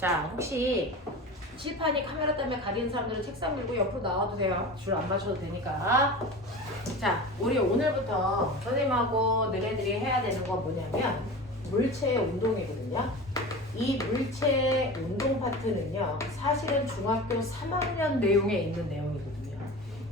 자, 혹시 칠판이 카메라 때문에 가리는 사람들은 책상 들고 옆으로 나와도 돼요. 줄 안 맞춰도 되니까. 자, 우리 오늘부터 선생님하고 너네들이 해야 되는 건 뭐냐면 물체의 운동이거든요. 이 물체의 운동 파트는요, 사실은 중학교 3학년 내용에 있는 내용이거든요.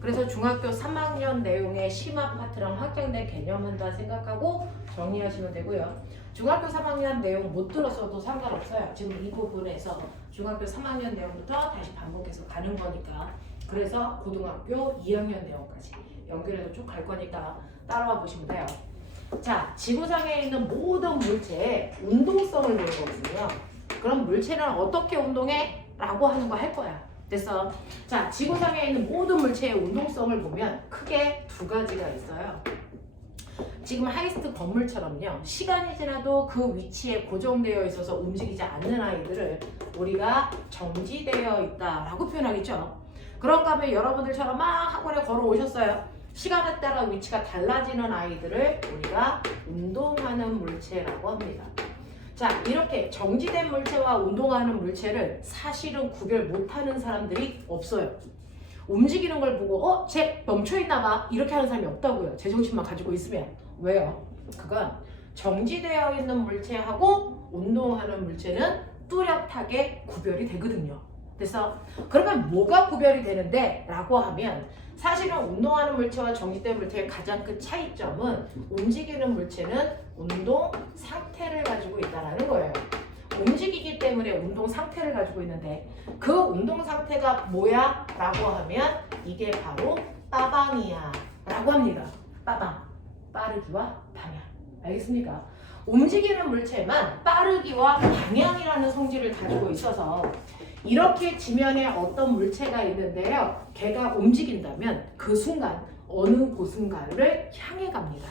그래서 중학교 3학년 내용의 심화 파트랑 확장된 개념한다 생각하고 정리하시면 되고요. 중학교 3학년 내용 못 들었어도 상관없어요. 지금 이 부분에서 중학교 3학년 내용부터 다시 반복해서 가는 거니까. 그래서 고등학교 2학년 내용까지 연결해서 쭉 갈 거니까 따라와 보시면 돼요. 자, 지구상에 있는 모든 물체의 운동성을 볼 거거든요. 그럼 물체는 어떻게 운동해? 라고 하는 거 할 거야. 됐어? 자, 지구상에 있는 모든 물체의 운동성을 보면 크게 두 가지가 있어요. 지금 하이스트 건물처럼요, 시간이 지나도 그 위치에 고정되어 있어서 움직이지 않는 아이들을 우리가 정지되어 있다라고 표현하겠죠. 그런가 하면 여러분들처럼 막 학원에 걸어오셨어요. 시간에 따라 위치가 달라지는 아이들을 우리가 운동하는 물체라고 합니다. 자, 이렇게 정지된 물체와 운동하는 물체를 사실은 구별 못하는 사람들이 없어요. 움직이는 걸 보고 쟤 멈춰있나 봐 이렇게 하는 사람이 없다고요. 제정신만 가지고 있으면. 왜요? 그건 정지되어 있는 물체하고 운동하는 물체는 뚜렷하게 구별이 되거든요. 그래서 그러면 뭐가 구별이 되는데? 라고 하면 사실은 운동하는 물체와 정지된 물체의 가장 큰 차이점은 움직이는 물체는 운동 상태를 가지고 있다는 거예요. 움직이기 때문에 운동 상태를 가지고 있는데 그 운동 상태가 뭐야? 라고 하면 이게 바로 빠방이야 라고 합니다. 빠방. 빠르기와 방향. 알겠습니까? 움직이는 물체만 빠르기와 방향이라는 성질을 가지고 있어서 이렇게 지면에 어떤 물체가 있는데요. 걔가 움직인다면 그 순간 어느 곳인가를 향해 갑니다.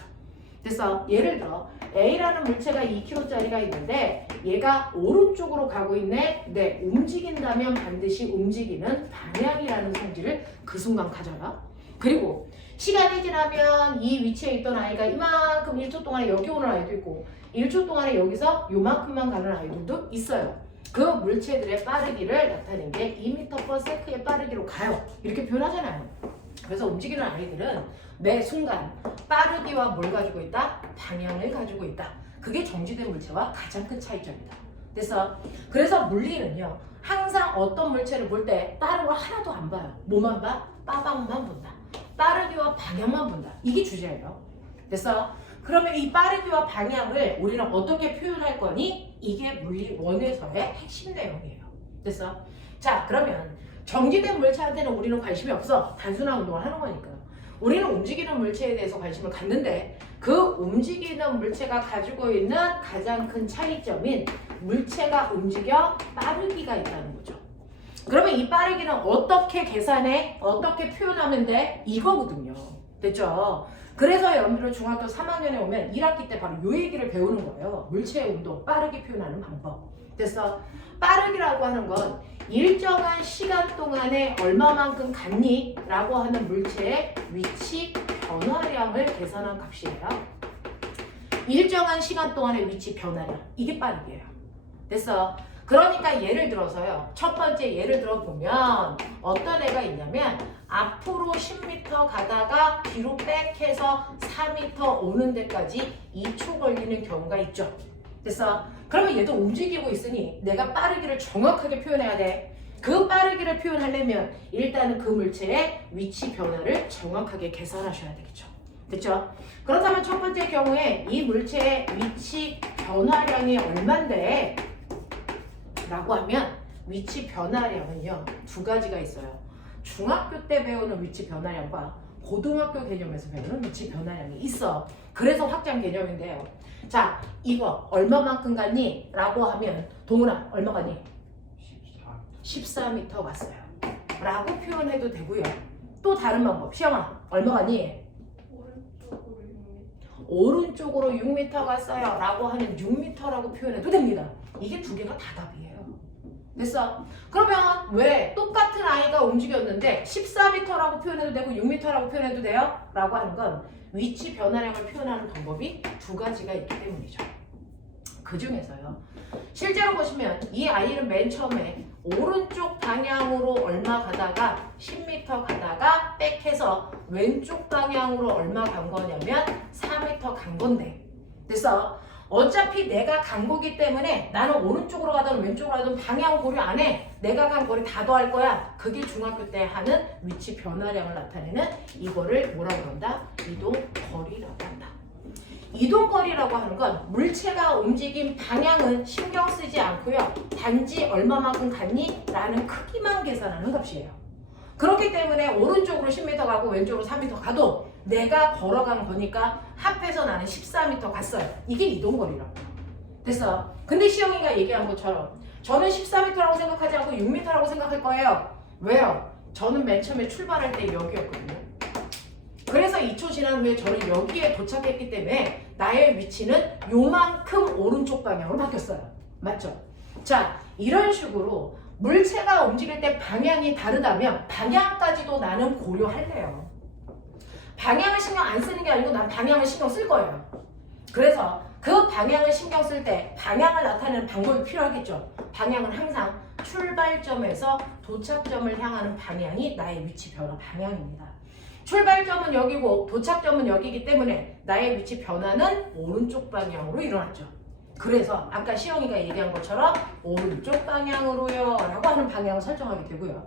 그래서 예를 들어 A라는 물체가 2kg짜리가 있는데 얘가 오른쪽으로 가고 있네. 네, 움직인다면 반드시 움직이는 방향이라는 성질을 그 순간 가져요. 그리고 시간이 지나면 이 위치에 있던 아이가 이만큼 1초 동안에 여기 오는 아이도 있고 1초 동안에 여기서 요만큼만 가는 아이들도 있어요. 그 물체들의 빠르기를 나타낸 게 2m/s의 빠르기로 가요. 이렇게 표현하잖아요. 그래서 움직이는 아이들은 매 순간 빠르기와 뭘 가지고 있다? 방향을 가지고 있다. 그게 정지된 물체와 가장 큰 차이점이다. 그래서 물리는요, 항상 어떤 물체를 볼 때 다른 거 하나도 안 봐요. 뭐만 봐? 빠방만 본다. 빠르기와 방향만 본다. 이게 주제예요. 그러면 이 빠르기와 방향을 우리는 어떻게 표현할 거니? 이게 물리 원에서의 핵심 내용이에요. 자, 그러면 정지된 물체한테는 우리는 관심이 없어. 단순한 운동을 하는 거니까. 우리는 움직이는 물체에 대해서 관심을 갖는데 그 움직이는 물체가 가지고 있는 가장 큰 차이점인 물체가 움직여 빠르기가 있다는 거죠. 그러면 이 빠르기는 어떻게 계산해? 어떻게 표현하면 돼? 이거거든요. 됐죠? 그래서 여러분들은 중학교 3학년에 오면 1학기 때 바로 이 얘기를 배우는 거예요. 물체의 운동, 빠르게 표현하는 방법. 빠르기라고 하는 건 일정한 시간 동안에 얼마만큼 갔니? 라고 하는 물체의 위치 변화량을 계산한 값이에요. 일정한 시간 동안의 위치 변화량. 이게 빠르기예요. 그러니까 예를 들어서요. 첫 번째 예를 들어 보면 어떤 애가 있냐면 앞으로 10m 가다가 뒤로 백해서 4m 오는 데까지 2초 걸리는 경우가 있죠. 그러면 얘도 움직이고 있으니 내가 빠르기를 정확하게 표현해야 돼. 그 빠르기를 표현하려면 일단은 그 물체의 위치 변화를 정확하게 계산하셔야 되겠죠. 됐죠? 그렇다면 첫 번째 경우에 이 물체의 위치 변화량이 얼만데? 라고 하면 위치 변화량은요, 두 가지가 있어요. 중학교 때 배우는 위치 변화량과 고등학교 개념에서 배우는 위치 변화량이 있어. 그래서 확장 개념인데요. 자, 이거 얼마만큼 갔니? 라고 하면 동훈아 얼마 갔니? 14m 왔어요. 라고 표현해도 되고요. 또 다른 방법. 시영아 얼마 갔니? 오른쪽으로 6m 갔어요. 라고 하는 6m라고 표현해도 됩니다. 이게 두 개가 다 답이에요. 그러면 왜 똑같은 아이가 움직였는데 14m라고 표현해도 되고 6m라고 표현해도 돼요? 라고 하는 건 위치 변화량을 표현하는 방법이 두 가지가 있기 때문이죠. 그 중에서요. 실제로 보시면 이 아이는 맨 처음에 오른쪽 방향으로 얼마 가다가 10m 가다가 백해서 왼쪽 방향으로 얼마 간 거냐면 4m 간 건데. 그래서 어차피 내가 간 거기 때문에 나는 오른쪽으로 가든 왼쪽으로 가든 방향 고려 안 해. 내가 간 거리 다 더할 거야. 그게 중학교 때 하는 위치 변화량을 나타내는 이거를 뭐라고 한다? 이동거리라고 한다. 이동거리라고 하는 건 물체가 움직인 방향은 신경 쓰지 않고요. 단지 얼마만큼 갔니? 라는 크기만 계산하는 값이에요. 그렇기 때문에 오른쪽으로 10m 가고 왼쪽으로 4m 가도 내가 걸어간 거니까 합해서 나는 14m 갔어요. 이게 이동거리라고. 됐어. 근데 시영이가 얘기한 것처럼 저는 14m라고 생각하지 않고 6m라고 생각할 거예요. 왜요? 저는 맨 처음에 출발할 때 여기였거든요. 그래서 2초 지난 후에 저는 여기에 도착했기 때문에 나의 위치는 요만큼 오른쪽 방향으로 바뀌었어요. 맞죠? 자, 이런 식으로 물체가 움직일 때 방향이 다르다면 방향까지도 나는 고려할래요. 방향을 신경 안 쓰는 게 아니고 난 방향을 신경 쓸 거예요. 그래서 그 방향을 신경 쓸 때 방향을 나타내는 방법이 필요하겠죠. 방향은 항상 출발점에서 도착점을 향하는 방향이 나의 위치 변화 방향입니다. 출발점은 여기고 도착점은 여기이기 때문에 나의 위치 변화는 오른쪽 방향으로 일어났죠. 그래서 아까 시영이가 얘기한 것처럼 오른쪽 방향으로요 라고 하는 방향을 설정하게 되고요.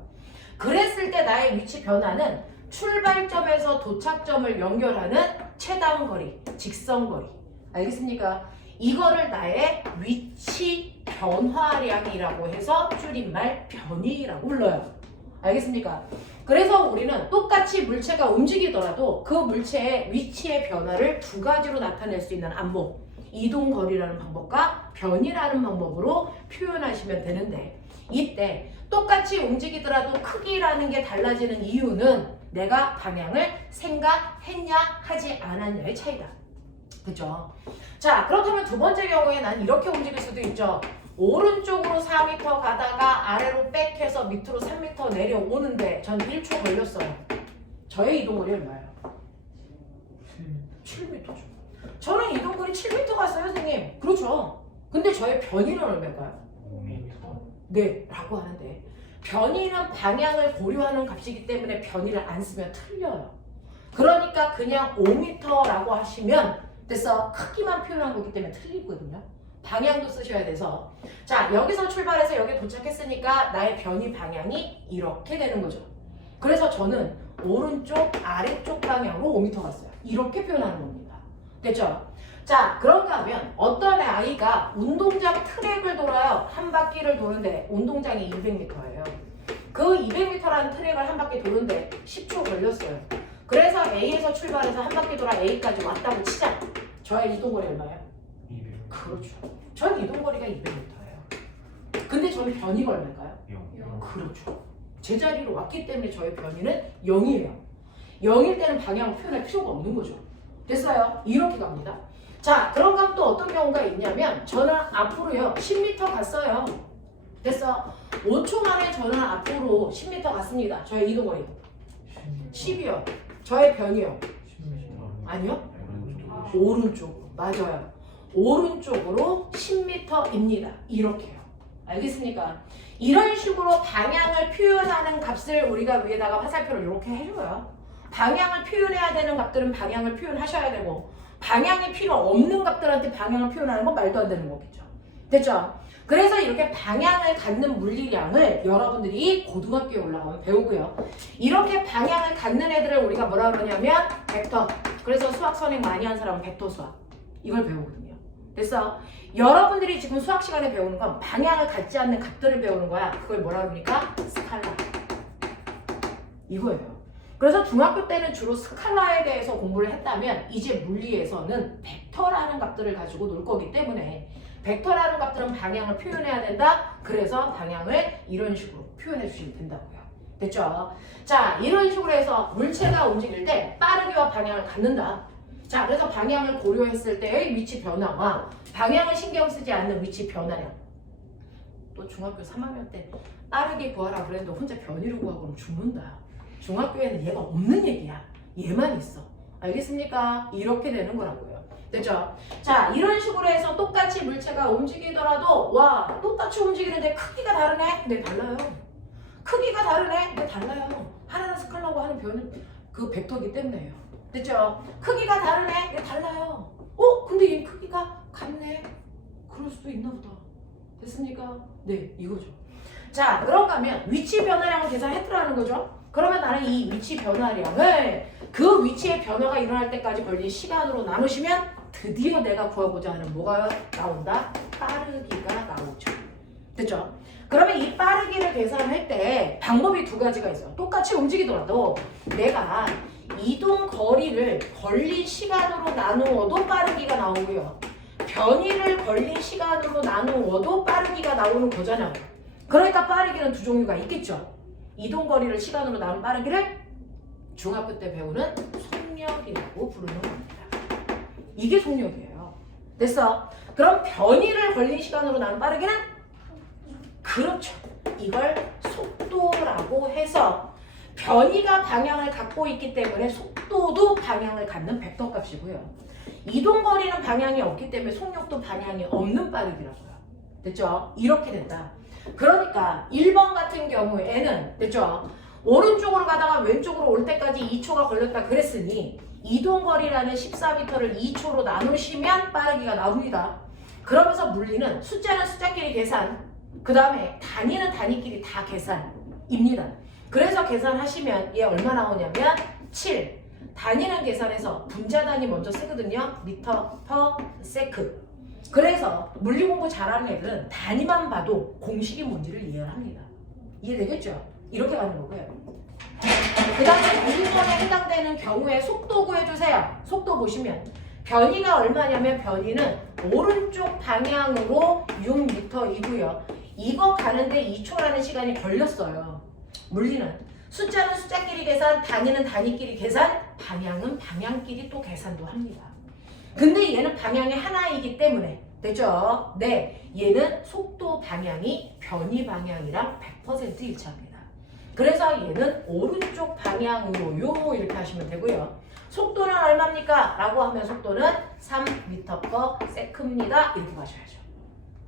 그랬을 때 나의 위치 변화는 출발점에서 도착점을 연결하는 최다운 거리, 직선거리. 알겠습니까? 이거를 나의 위치 변화량이라고 해서 줄임말 변이라고 불러요. 알겠습니까? 그래서 우리는 똑같이 물체가 움직이더라도 그 물체의 위치의 변화를 두 가지로 나타낼 수 있는 안목, 이동거리라는 방법과 변이라는 방법으로 표현하시면 되는데, 이때 똑같이 움직이더라도 크기라는 게 달라지는 이유는 내가 방향을 생각했냐 하지 않았냐의 차이다. 그죠? 자, 그렇다면 두 번째 경우에 난 이렇게 움직일 수도 있죠. 오른쪽으로 4m 가다가 아래로 백해서 밑으로 3m 내려오는데 전 1초 걸렸어요. 저의 이동거리 얼마예요? 7m죠. 저는 이동거리 7m 갔어요, 선생님. 그렇죠. 근데 저의 변이는 얼마일까요? 5m. 네, 라고 하는데 변이는 방향을 고려하는 값이기 때문에 변이를 안 쓰면 틀려요. 그러니까 그냥 5m라고 하시면 됐어. 크기만 표현한 거기 때문에 틀리거든요. 방향도 쓰셔야 돼서. 자, 여기서 출발해서 여기 도착했으니까 나의 변이 방향이 이렇게 되는 거죠. 그래서 저는 오른쪽 아래쪽 방향으로 5m 갔어요. 이렇게 표현하는 겁니다. 됐죠? 자, 그런가 하면 어떤 아이가 운동장 트랙을 돌아요. 한 바퀴를 도는데 운동장이 200m예요. 그 200m라는 트랙을 한 바퀴 도는데 10초 걸렸어요. 그래서 A에서 출발해서 한 바퀴 돌아 A까지 왔다고 치자. 저의 이동거리 얼마예요? 200. 그렇죠. 전 이동거리가 200m예요. 근데 저는 변이가 얼마일까요? 0. 그렇죠. 제자리로 왔기 때문에 저의 변이는 0이에요. 0일 때는 방향을 표현할 필요가 없는 거죠. 됐어요? 이렇게 갑니다. 자, 그런가 또 어떤 경우가 있냐면 저는 앞으로요 10m 갔어요. 됐어? 5초 만에 저는 앞으로 10m 갔습니다. 저의 이동거리 10이요. 저의 변이요. 10m. 아니요. 오른쪽. 맞아요. 오른쪽으로 10m입니다. 이렇게요. 알겠습니까? 이런 식으로 방향을 표현하는 값을 우리가 위에다가 화살표를 이렇게 해줘요. 방향을 표현해야 되는 값들은 방향을 표현하셔야 되고 방향이 필요 없는 값들한테 방향을 표현하는 건 말도 안 되는 거겠죠. 됐죠? 그래서 이렇게 방향을 갖는 물리량을 여러분들이 고등학교에 올라가면 배우고요. 이렇게 방향을 갖는 애들을 우리가 뭐라 그러냐면 벡터. 그래서 수학 선행 많이 한 사람은 벡터 수학. 이걸 배우거든요. 됐어? 여러분들이 지금 수학 시간에 배우는 건 방향을 갖지 않는 값들을 배우는 거야. 그걸 뭐라 그러니까? 스칼라. 이거예요. 그래서 중학교 때는 주로 스칼라에 대해서 공부를 했다면 이제 물리에서는 벡터라는 값들을 가지고 놀 거기 때문에 벡터라는 값들은 방향을 표현해야 된다. 그래서 방향을 이런 식으로 표현해 주시면 된다고요. 됐죠? 자, 이런 식으로 해서 물체가 움직일 때 빠르게와 방향을 갖는다. 자, 그래서 방향을 고려했을 때의 위치 변화와 방향을 신경 쓰지 않는 위치 변화량. 또 중학교 3학년 때 빠르게 구하라 그랬는데 혼자 변이를 구하고 그러면 죽는다. 중학교에는 얘가 없는 얘기야. 얘만 있어. 알겠습니까? 이렇게 되는 거라고요. 됐죠? 자, 이런 식으로 해서 똑같이 물체가 움직이더라도 와, 똑같이 움직이는데 크기가 다르네? 네, 달라요. 크기가 다르네? 네, 달라요. 하나는 스칼라고 하는 변은 그 벡터기 때문에요. 됐죠? 크기가 다르네? 네, 달라요. 근데 얘 크기가 같네? 그럴 수도 있나 보다. 됐습니까? 네, 이거죠. 자, 그런가 하면 위치 변화량을 계산했더라는 거죠. 그러면 나는 이 위치 변화량을 그 위치의 변화가 일어날 때까지 걸린 시간으로 나누시면 드디어 내가 구하고자 하는 뭐가 나온다? 빠르기가 나오죠. 됐죠? 그러면 이 빠르기를 계산할 때 방법이 두 가지가 있어요. 똑같이 움직이더라도 내가 이동 거리를 걸린 시간으로 나누어도 빠르기가 나오고요. 변이를 걸린 시간으로 나누어도 빠르기가 나오는 거잖아요. 그러니까 빠르기는 두 종류가 있겠죠. 이동 거리를 시간으로 나눈 빠르기를 중학교 때 배우는 속력이라고 부르는 겁니다. 이게 속력이에요. 됐어? 그럼 변이를 걸린 시간으로 나눈 빠르기는? 그렇죠. 이걸 속도라고 해서 변이가 방향을 갖고 있기 때문에 속도도 방향을 갖는 벡터 값이고요. 이동 거리는 방향이 없기 때문에 속력도 방향이 없는 빠르기라고요. 됐죠? 이렇게 된다. 그러니까 1번 같은 경우에는 됐죠? 오른쪽으로 가다가 왼쪽으로 올 때까지 2초가 걸렸다 그랬으니 이동거리라는 14m를 2초로 나누시면 빠르기가 나옵니다. 그러면서 물리는 숫자는 숫자끼리 계산, 그 다음에 단위는 단위끼리 다 계산입니다. 그래서 계산하시면 얘 얼마 나오냐면 7. 단위는 계산해서 분자 단위 먼저 쓰거든요. 미터 퍼 세크. 그래서 물리 공부 잘하는 애들은 단위만 봐도 공식이 뭔지를 이해를 합니다. 이해되겠죠? 이렇게 가는 거고요. 그 다음에 물리선에 해당되는 경우에 속도 구해주세요. 속도 보시면 변이가 얼마냐면 변이는 오른쪽 방향으로 6m이고요. 이거 가는데 2초라는 시간이 걸렸어요. 물리는 숫자는 숫자끼리 계산, 단위는 단위끼리 계산, 방향은 방향끼리 또 계산도 합니다. 근데 얘는 방향이 하나이기 때문에 됐죠? 네, 얘는 속도 방향이 변이 방향이랑 100% 일치합니다. 그래서 얘는 오른쪽 방향으로요 이렇게 하시면 되고요. 속도는 얼마입니까? 라고 하면 속도는 3m/s입니다. 이렇게 가셔야죠.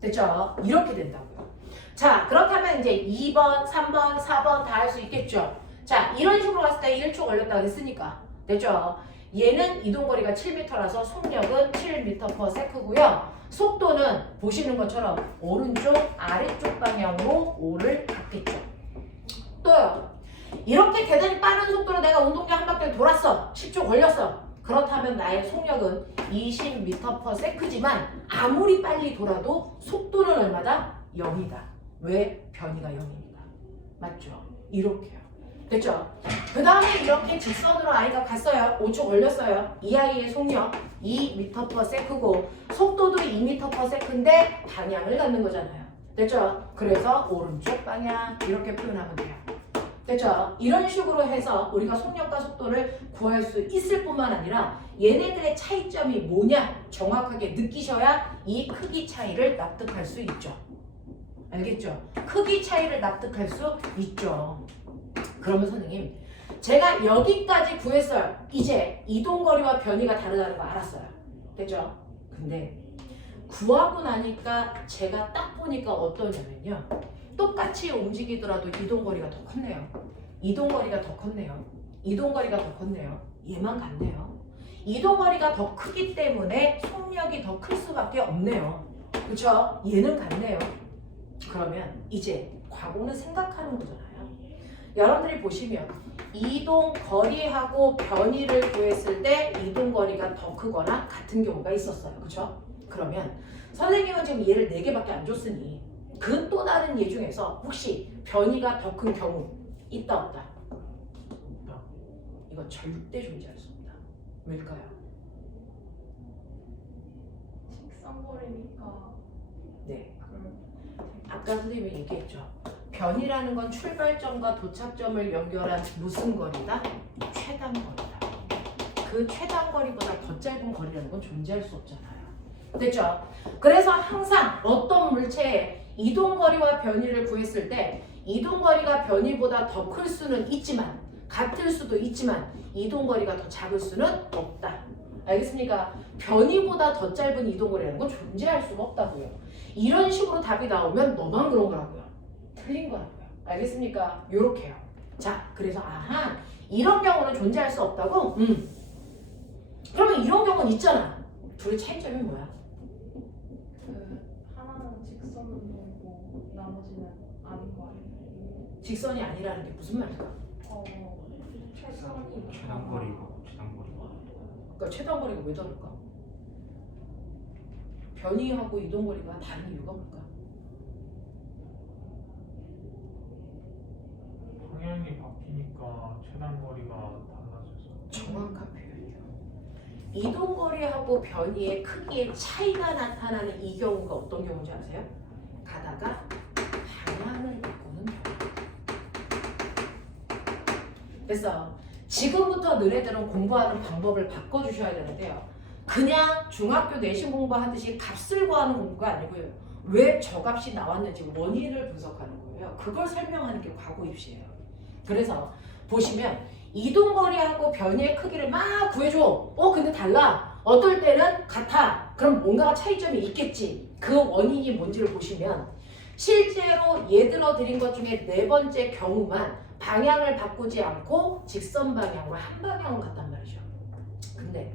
됐죠? 이렇게 된다고요. 자, 그렇게 하면 이제 2번, 3번, 4번 다 할 수 있겠죠? 자, 이런 식으로 갔을 때 1초 걸렸다고 했으니까 됐죠? 얘는 이동거리가 7m라서 속력은 7m/s고요. 속도는 보시는 것처럼 오른쪽, 아래쪽 방향으로 5를 갖겠죠. 또요. 이렇게 대단히 빠른 속도로 내가 운동장 한 바퀴를 돌았어. 10초 걸렸어. 그렇다면 나의 속력은 20m/s지만 아무리 빨리 돌아도 속도는 얼마다? 0이다. 왜? 변이가 0이니까. 맞죠? 이렇게요. 됐죠? 그 다음에 이렇게 직선으로 아이가 갔어요. 5초 걸렸어요. 이 아이의 속력 2m/s고 속도도 2m/s인데 방향을 갖는 거잖아요. 됐죠? 그래서 오른쪽 방향 이렇게 표현하면 돼요. 됐죠? 이런 식으로 해서 우리가 속력과 속도를 구할 수 있을 뿐만 아니라 얘네들의 차이점이 뭐냐 정확하게 느끼셔야 이 크기 차이를 납득할 수 있죠. 알겠죠? 크기 차이를 납득할 수 있죠. 그러면 선생님, 제가 여기까지 구했어요. 이제 이동거리와 변이가 다르다는 거 알았어요. 됐죠? 근데 구하고 나니까 제가 딱 보니까 어떠냐면요. 똑같이 움직이더라도 이동거리가 더 컸네요. 이동거리가 더 컸네요. 이동거리가 더 컸네요. 얘만 같네요. 이동거리가 더 크기 때문에 속력이 더 클 수밖에 없네요. 그쵸? 얘는 같네요. 그러면 이제 과거는 생각하는 거잖아요. 여러분들이 보시면 이동거리하고 변이를 구했을 때 이동거리가 더 크거나 같은 경우가 있었어요. 그쵸? 그러면 선생님은 지금 얘를 4개밖에 안 줬으니 그 또 다른 예 중에서 혹시 변이가 더 큰 경우 있다 없다? 이거 절대 존재할 수 없다. 왜일까요? 식상거리니까. 네. 아까 선생님이 얘기했죠. 변이라는 건 출발점과 도착점을 연결한 무슨 거리다? 최단거리다. 그 최단거리보다 더 짧은 거리라는 건 존재할 수 없잖아요. 됐죠? 그래서 항상 어떤 물체에 이동거리와 변이를 구했을 때 이동거리가 변이보다 더 클 수는 있지만 같을 수도 있지만 이동거리가 더 작을 수는 없다. 알겠습니까? 변이보다 더 짧은 이동거리라는 건 존재할 수가 없다고요. 이런 식으로 답이 나오면 너만 그런 거라고요. 틀린 거라고요. 알겠습니까? 요렇게요. 자, 그래서 아하, 이런 경우는 존재할 수 없다고? 그러면 이런 경우는 있잖아. 둘의 차이점이 뭐야? 하나는 직선이고 나머지는 아닌 거 아니에요? 직선이 아니라는 게 무슨 말일까? 최선이 최단거리고 그러니까 최단거리가 왜 다를까? 변이하고 이동거리가 다른 이유가 뭘까? 방향이 바뀌니까 최단거리가 달라져서. 정확한 표현이에요. 이동거리하고 변이의 크기의 차이가 나타나는 이 경우가 어떤 경우인지 아세요? 가다가 방향을 바꾸는 경우. 됐어. 지금부터 너네들은 공부하는 방법을 바꿔주셔야 되는데요. 그냥 중학교 내신 공부하듯이 값을 구하는 공부가 아니고요. 왜 저 값이 나왔는지 원인을 분석하는 거예요. 그걸 설명하는 게 과거 입시예요. 그래서 보시면 이동거리하고 변이의 크기를 막 구해줘. 근데 달라. 어떨 때는 같아. 그럼 뭔가 차이점이 있겠지. 그 원인이 뭔지를 보시면 실제로 예들어 드린 것 중에 네 번째 경우만 방향을 바꾸지 않고 직선 방향으로 한 방향으로 갔단 말이죠. 근데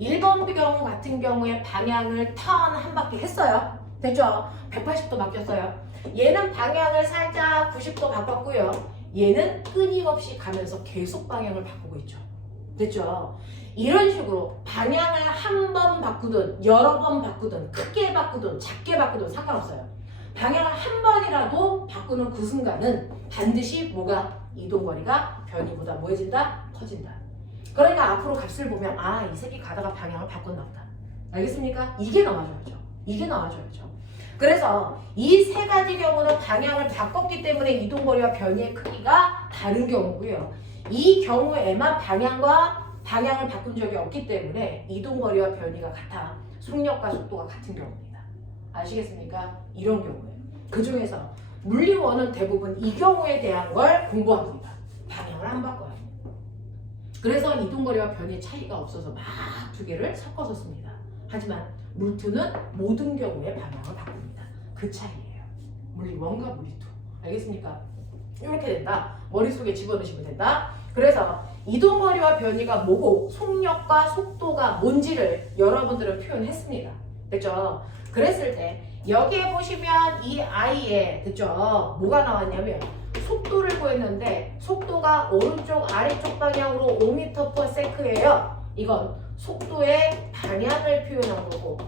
1번 경우 같은 경우에 방향을 턴 한 바퀴 했어요. 됐죠? 180도 바뀌었어요. 얘는 방향을 살짝 90도 바꿨고요. 얘는 끊임없이 가면서 계속 방향을 바꾸고 있죠. 됐죠? 이런 식으로 방향을 한 번 바꾸든 여러 번 바꾸든 크게 바꾸든 작게 바꾸든 상관없어요. 방향을 한 번이라도 바꾸는 그 순간은 반드시 뭐가 이동거리가 변이보다 뭐해진다? 커진다. 그러니까 앞으로 값을 보면 이 새끼 가다가 방향을 바꿨나 보다. 알겠습니까? 이게 나와줘야죠. 이게 나와줘야죠. 그래서 이 세 가지 경우는 방향을 바꿨기 때문에 이동거리와 변이의 크기가 다른 경우고요. 이 경우에만 방향을 바꾼 적이 없기 때문에 이동거리와 변이가 같아. 속력과 속도가 같은 경우입니다. 아시겠습니까? 이런 경우에. 그 중에서 물리원은 대부분 이 경우에 대한 걸 공부합니다. 방향을 안 바꿔요. 그래서 이동거리와 변이의 차이가 없어서 막 두 개를 섞어서 씁니다. 하지만 물투는 모든 경우에 방향을 바꿉니다. 그 차이예요. 물리1과 물리2. 알겠습니까? 이렇게 된다. 머릿속에 집어넣으시면 된다. 그래서 이동거리와 변이가 뭐고 속력과 속도가 뭔지를 여러분들은 표현했습니다. 됐죠? 그랬을 때 여기에 보시면 이 아이에 됐죠? 뭐가 나왔냐면 속도를 구했는데 속도가 오른쪽 아래쪽 방향으로 5m/s예요. 이건 속도의 방향을 표현한 거고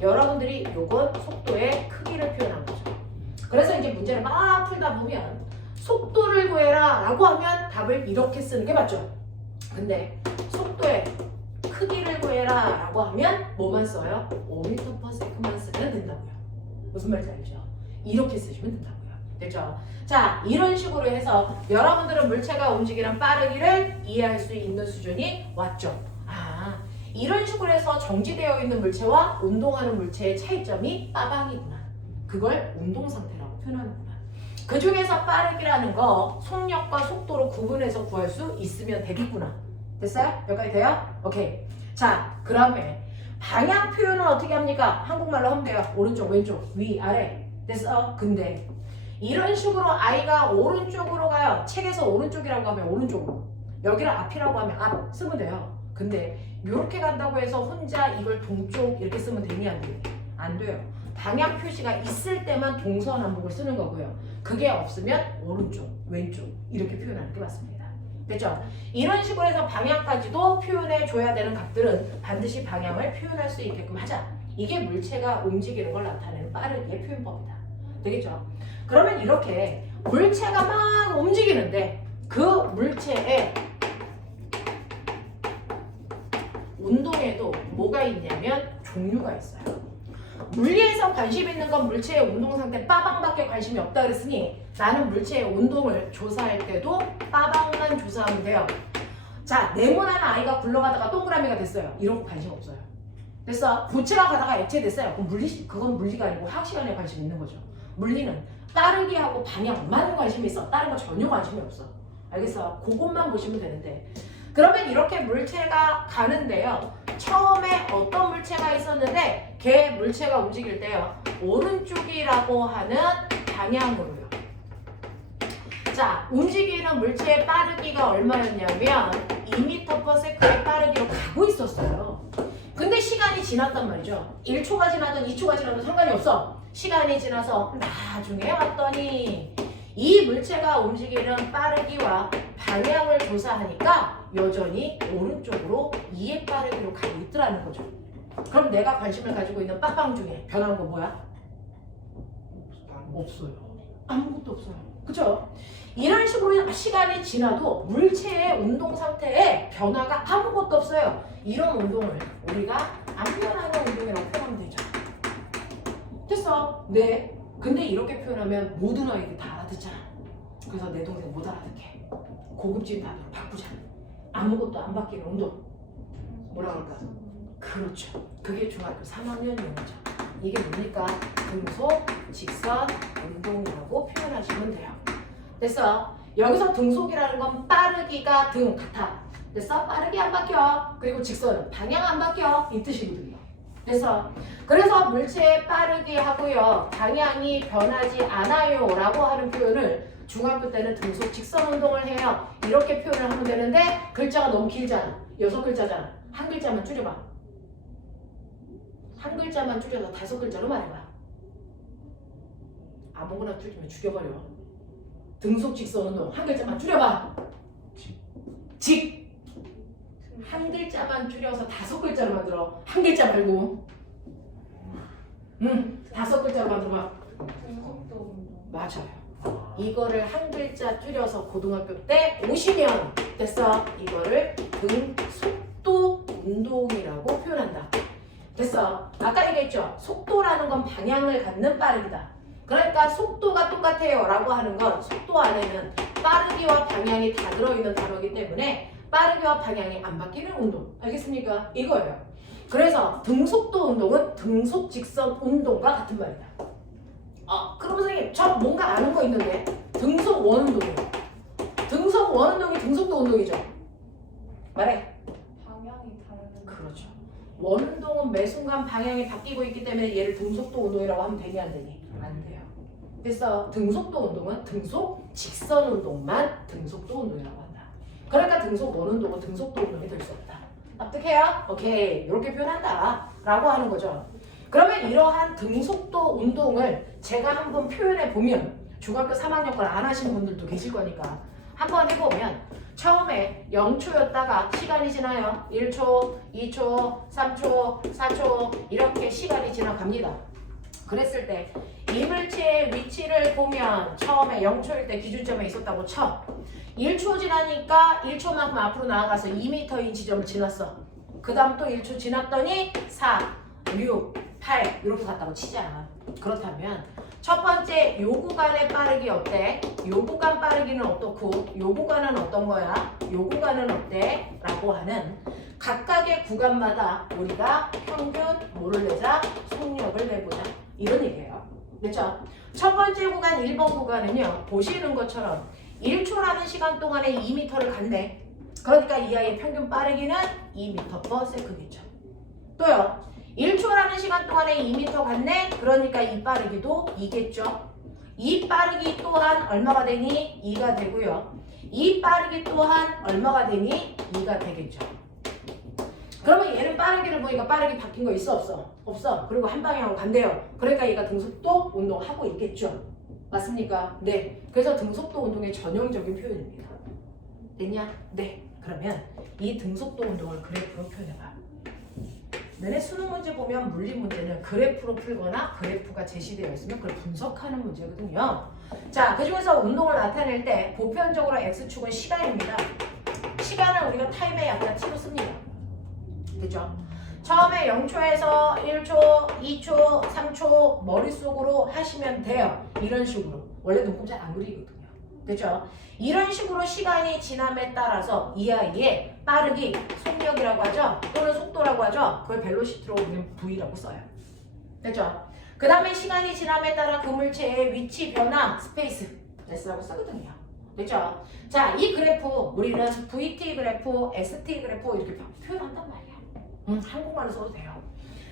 여러분들이 요건 속도의 크기를 표현한 거죠. 그래서 이제 문제를 막 풀다 보면 속도를 구해라 라고 하면 답을 이렇게 쓰는 게 맞죠. 근데 속도의 크기를 구해라 라고 하면 뭐만 써요? 5m/s만 쓰면 된다고요. 무슨 말인지 알죠? 이렇게 쓰시면 된다고요. 됐죠? 자, 이런 식으로 해서 여러분들은 물체가 움직이는 빠르기를 이해할 수 있는 수준이 왔죠. 이런 식으로 해서 정지되어 있는 물체와 운동하는 물체의 차이점이 빠방이구나. 그걸 운동 상태라고 표현하는구나. 그 중에서 빠르기라는 거 속력과 속도로 구분해서 구할 수 있으면 되겠구나. 됐어요? 여기까지 돼요? 오케이. 자, 그다음에 방향 표현은 어떻게 합니까? 한국말로 하면 돼요. 오른쪽, 왼쪽, 위, 아래. 됐어? 근데 이런 식으로 아이가 오른쪽으로 가요. 책에서 오른쪽이라고 하면 오른쪽으로. 여기를 앞이라고 하면 앞 쓰면 돼요. 근데 이렇게 간다고 해서 혼자 이걸 동쪽 이렇게 쓰면 되니 안 되니? 안 돼요. 방향 표시가 있을 때만 동서남북을 쓰는 거고요. 그게 없으면 오른쪽, 왼쪽 이렇게 표현하는 게 맞습니다. 됐죠? 이런 식으로 해서 방향까지도 표현해 줘야 되는 값들은 반드시 방향을 표현할 수 있게끔 하자. 이게 물체가 움직이는 걸 나타내는 빠르기의 표현법이다. 되겠죠? 그러면 이렇게 물체가 막 움직이는데 그 물체에 운동에도 뭐가 있냐면 종류가 있어요. 물리에서 관심 있는 건 물체의 운동 상태 빠방밖에 관심이 없다 그랬으니 나는 물체의 운동을 조사할 때도 빠방만 조사하면 돼요. 자, 네모난 아이가 굴러가다가 동그라미가 됐어요. 이런 거 관심 없어요. 됐어? 부채가 가다가 액체 됐어요. 그건 물리가 아니고 화학 시간에 관심 있는 거죠. 물리는 빠르기하고 방향만 관심이 있어. 다른 거 전혀 관심이 없어. 알겠어? 그것만 보시면 되는데 그러면 이렇게 물체가 가는데요. 처음에 어떤 물체가 있었는데 걔 물체가 움직일 때요. 오른쪽이라고 하는 방향으로요. 자, 움직이는 물체의 빠르기가 얼마였냐면 2m/s의 빠르기로 가고 있었어요. 근데 시간이 지났단 말이죠. 1초가 지나든 2초가 지나든 상관이 없어. 시간이 지나서 나중에 왔더니 이 물체가 움직이는 빠르기와 방향을 조사하니까 여전히 오른쪽으로 2의 빠르기로 가고 있더라는 거죠. 그럼 내가 관심을 가지고 있는 빵빵 중에 변한 거 뭐야? 없어요. 아무것도 없어요. 그죠? 이런 식으로 시간이 지나도 물체의 운동 상태에 변화가 아무것도 없어요. 이런 운동을 우리가 안 변하는 운동이라고 표현하면 되죠. 됐어? 네. 근데 이렇게 표현하면 모든 아이들이 다 알아듣잖아. 그래서 내 동생 못 알아듣게. 고급진 단어로 바꾸자. 아무것도 안 바뀌는 운동. 뭐라 그럴까? 그렇죠. 그게 중학교 3학년 용어죠. 이게 뭡니까? 등속, 직선, 운동이라고 표현하시면 돼요. 됐어? 여기서 등속이라는 건 빠르기가 등 같아. 됐어? 빠르게 안 바뀌어. 그리고 직선은 방향 안 바뀌어. 이 뜻이거든요. 됐어? 그래서 물체의 빠르기 하고요. 방향이 변하지 않아요 라고 하는 표현을 중학교 때는 등속 직선 운동을 해요. 이렇게 표현을 하면 되는데 글자가 너무 길잖아. 6글자잖아. 한 글자만 줄여봐. 한 글자만 줄여서 5글자로 말해봐. 아무거나 줄이면 죽여버려. 등속 직선 운동 한 글자만 줄여봐. 직. 한 글자만 줄여서 5글자로 만들어. 한 글자 말고. 5글자로 만들어봐. 등속도 운동. 맞아요. 이거를 한 글자 줄여서 고등학교 때 오시면 됐어. 이거를 등속도 운동이라고 표현한다. 됐어. 아까 얘기했죠. 속도라는 건 방향을 갖는 빠르기다. 그러니까 속도가 똑같아요 라고 하는 건 속도 안에는 빠르기와 방향이 다 들어있는 단어이기 때문에 빠르기와 방향이 안 바뀌는 운동. 알겠습니까? 이거예요. 그래서 등속도 운동은 등속 직선 운동과 같은 말이다. 그럼 선생님 저 뭔가 아는 거 있는데 등속 원운동이요. 등속 원운동이 등속도 운동이죠. 말해. 방향이 다르는. 그렇죠. 원운동은 매 순간 방향이 바뀌고 있기 때문에 얘를 등속도 운동이라고 하면 되니 안 되니? 안 돼요. 그래서 등속도 운동은 등속 직선 운동만 등속도 운동이라고 한다. 그러니까 등속 원운동은 등속도 운동이 될 수 없다. 납득해요? 오케이. 이렇게 표현한다 라고 하는 거죠. 그러면 이러한 등속도 운동을 제가 한번 표현해 보면 중학교 3학년 걸 안 하신 분들도 계실 거니까 한번 해보면 처음에 0초였다가 시간이 지나요. 1초, 2초, 3초, 4초 이렇게 시간이 지나갑니다. 그랬을 때 이물체의 위치를 보면 처음에 0초일 때 기준점에 있었다고 쳐. 1초 지나니까 1초만큼 앞으로 나아가서 2m인 지점을 지났어. 그 다음 또 1초 지났더니 4, 6, 8 이렇게 갔다고 치자. 그렇다면 첫 번째 요 구간의 빠르기 어때? 요 구간 빠르기는 어떻고 요 구간은 어떤 거야? 요 구간은 어때? 라고 하는 각각의 구간마다 우리가 평균 뭐를 내자? 속력을 내보자. 이런 얘기예요. 그렇죠? 첫 번째 구간 1번 구간은요. 보시는 것처럼 1초라는 시간 동안에 2m를 갔네. 그러니까 이 아이의 평균 빠르기는 2m/s겠죠. 또요. 1초라는 시간 동안에 2m 갔네. 그러니까 이 빠르기도 2겠죠. 이 빠르기 또한 얼마가 되니? 2가 되고요. 이 빠르기 또한 얼마가 되니? 2가 되겠죠. 그러면 얘는 빠르기를 보니까 빠르게 바뀐 거 있어 없어? 없어. 그리고 한 방향으로 간대요. 그러니까 얘가 등속도 운동하고 있겠죠. 맞습니까? 네. 그래서 등속도 운동의 전형적인 표현입니다. 됐냐? 네. 그러면 이 등속도 운동을 그래프로 표현해봐. 너네 수능 문제 보면 물리 문제는 그래프로 풀거나 그래프가 제시되어 있으면 그걸 분석하는 문제거든요. 자, 그 중에서 운동을 나타낼 때 보편적으로 X축은 시간입니다. 시간을 우리가 타임의 약자 T로 씁니다. 그죠? 처음에 0초에서 1초, 2초, 3초 머릿속으로 하시면 돼요. 이런 식으로. 원래 눈곱 잘 안 그리거든요. 그죠? 이런 식으로 시간이 지남에 따라서 이 아이의 빠르기, 속력이라고 하죠. 또는 속도라고 하죠. 그걸 벨로시티로 우리는 V라고 써요. 그죠? 그 다음에 시간이 지남에 따라 그 물체의 위치 변화, 스페이스, S라고 쓰거든요. 됐죠? 자, 이 그래프 우리는 VT 그래프, ST 그래프 이렇게 표현한단 말이야. 한국말로 써도 돼요.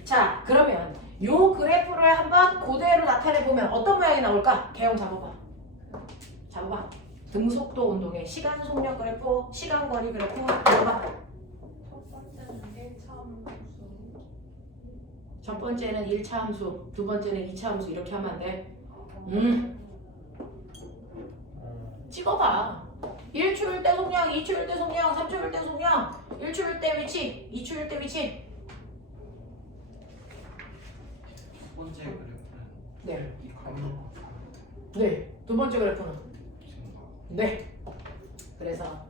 자, 그러면 요 그래프를 한번 그대로 나타내 보면 어떤 모양이 나올까? 개형 잡아봐. 잡아봐. 등속도 운동의 시간 속력 그래프, 시간 거리 그래프 잡아봐. 첫 번째는 1차 함수. 첫 번째는 1차 함수, 두 번째는 2차 함수 이렇게 하면 안 돼. 찍어봐. 1초일 때 속량, 2초일 때 속량, 3초일 때 속량, 1초일 때 위치, 2초일 때 위치. 첫 번째 그래프는 네. 이 가로 네. 두 번째 그래프는? 증가. 네. 그래서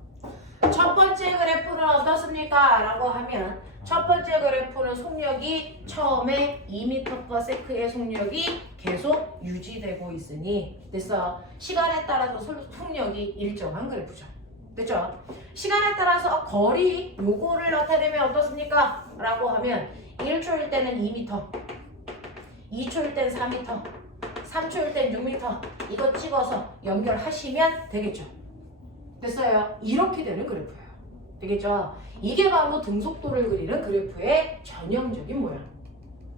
첫 번째 그래프는 어떻습니까? 라고 하면 첫 번째 그래프는 속력이 처음에 2m/s의 속력이 계속 유지되고 있으니 됐어. 시간에 따라서 속력이 일정한 그래프죠. 됐죠? 시간에 따라서 거리 요거를 나타내면 어떻습니까? 라고 하면 1초일 때는 2m, 2초일 땐 4m, 3초일 땐 6m 이거 찍어서 연결하시면 되겠죠. 됐어요? 이렇게 되는 그래프예요. 되겠죠? 이게 바로 등속도를 그리는 그래프의 전형적인 모양.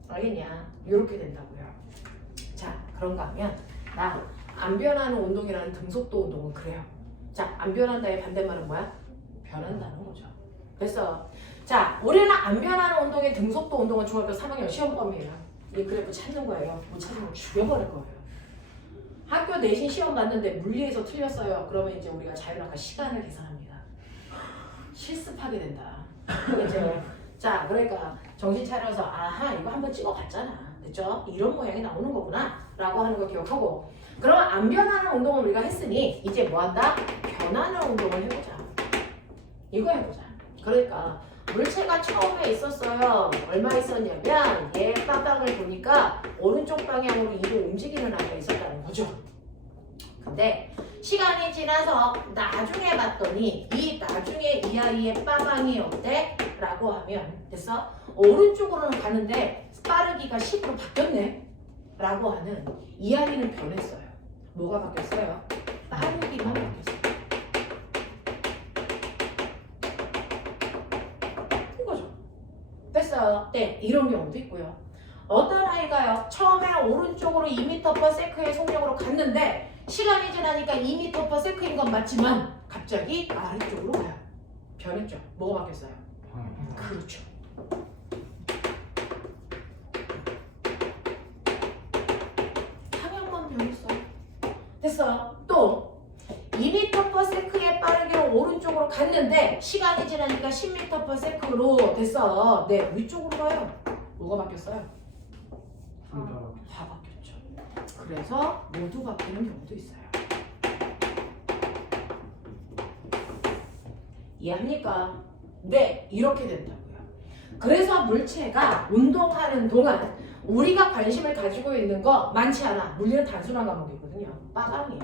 알겠냐? 이렇게 된다고요. 자, 그런가 하면 나 안 변하는 운동이라는 등속도 운동은 그래요. 자, 안 변한다의 반대말은 뭐야? 변한다는 거죠. 됐어? 자, 우리는 안 변하는 운동의 등속도 운동은 중학교 3학년 시험범위예요. 이 그래프 찾는 거예요. 못 찾으면 죽여버릴 거예요. 학교 내신 시험 봤는데 물리에서 틀렸어요. 그러면 이제 우리가 자율학과 시간을 계산합니다. 실습하게 된다. 알겠죠? 자, 그러니까 정신 차려서 아하 이거 한번 찍어봤잖아. 됐죠? 이런 모양이 나오는 거구나 라고 하는 거 기억하고 그러면 안 변하는 운동을 우리가 했으니 이제 뭐 한다? 변하는 운동을 해보자. 이거 해보자. 그러니까 물체가 처음에 있었어요. 얼마 있었냐면 얘 빠방을 보니까 오른쪽 방향으로 이로 움직이는 아이가 있었다는 거죠. 근데 시간이 지나서 나중에 봤더니 이 나중에 이 아이의 빠방이 어때? 라고 하면 됐어? 오른쪽으로는 가는데 빠르기가 10으로 바뀌었네? 라고 하는 이 아이는 변했어요. 뭐가 바뀌었어요? 빠르기만 바뀌었어요. 이거죠. 됐어요. 네, 이런 경우도 있고요. 어떤 아이가요? 처음에는 오른쪽으로 2m/s의 속력으로 갔는데 시간이 지나니까 2m/s인 건 맞지만 갑자기 아래쪽으로 가요. 변했죠. 뭐가 바뀌었어요? 그렇죠. 방향만 변했어. 됐어요. 또 2m/s의 빠르기로 오른쪽으로 갔는데 시간이 지나니까 10m/s로 됐어. 네, 위쪽으로 가요. 뭐가 바뀌었어요? 다 바뀌었죠. 그래서 모두 바뀌는 경우도 있어요. 이해합니까? 네, 이렇게 된다고요. 그래서 물체가 운동하는 동안 우리가 관심을 가지고 있는 거 많지 않아. 물리는 단순한 과목이거든요. 빠방이에요.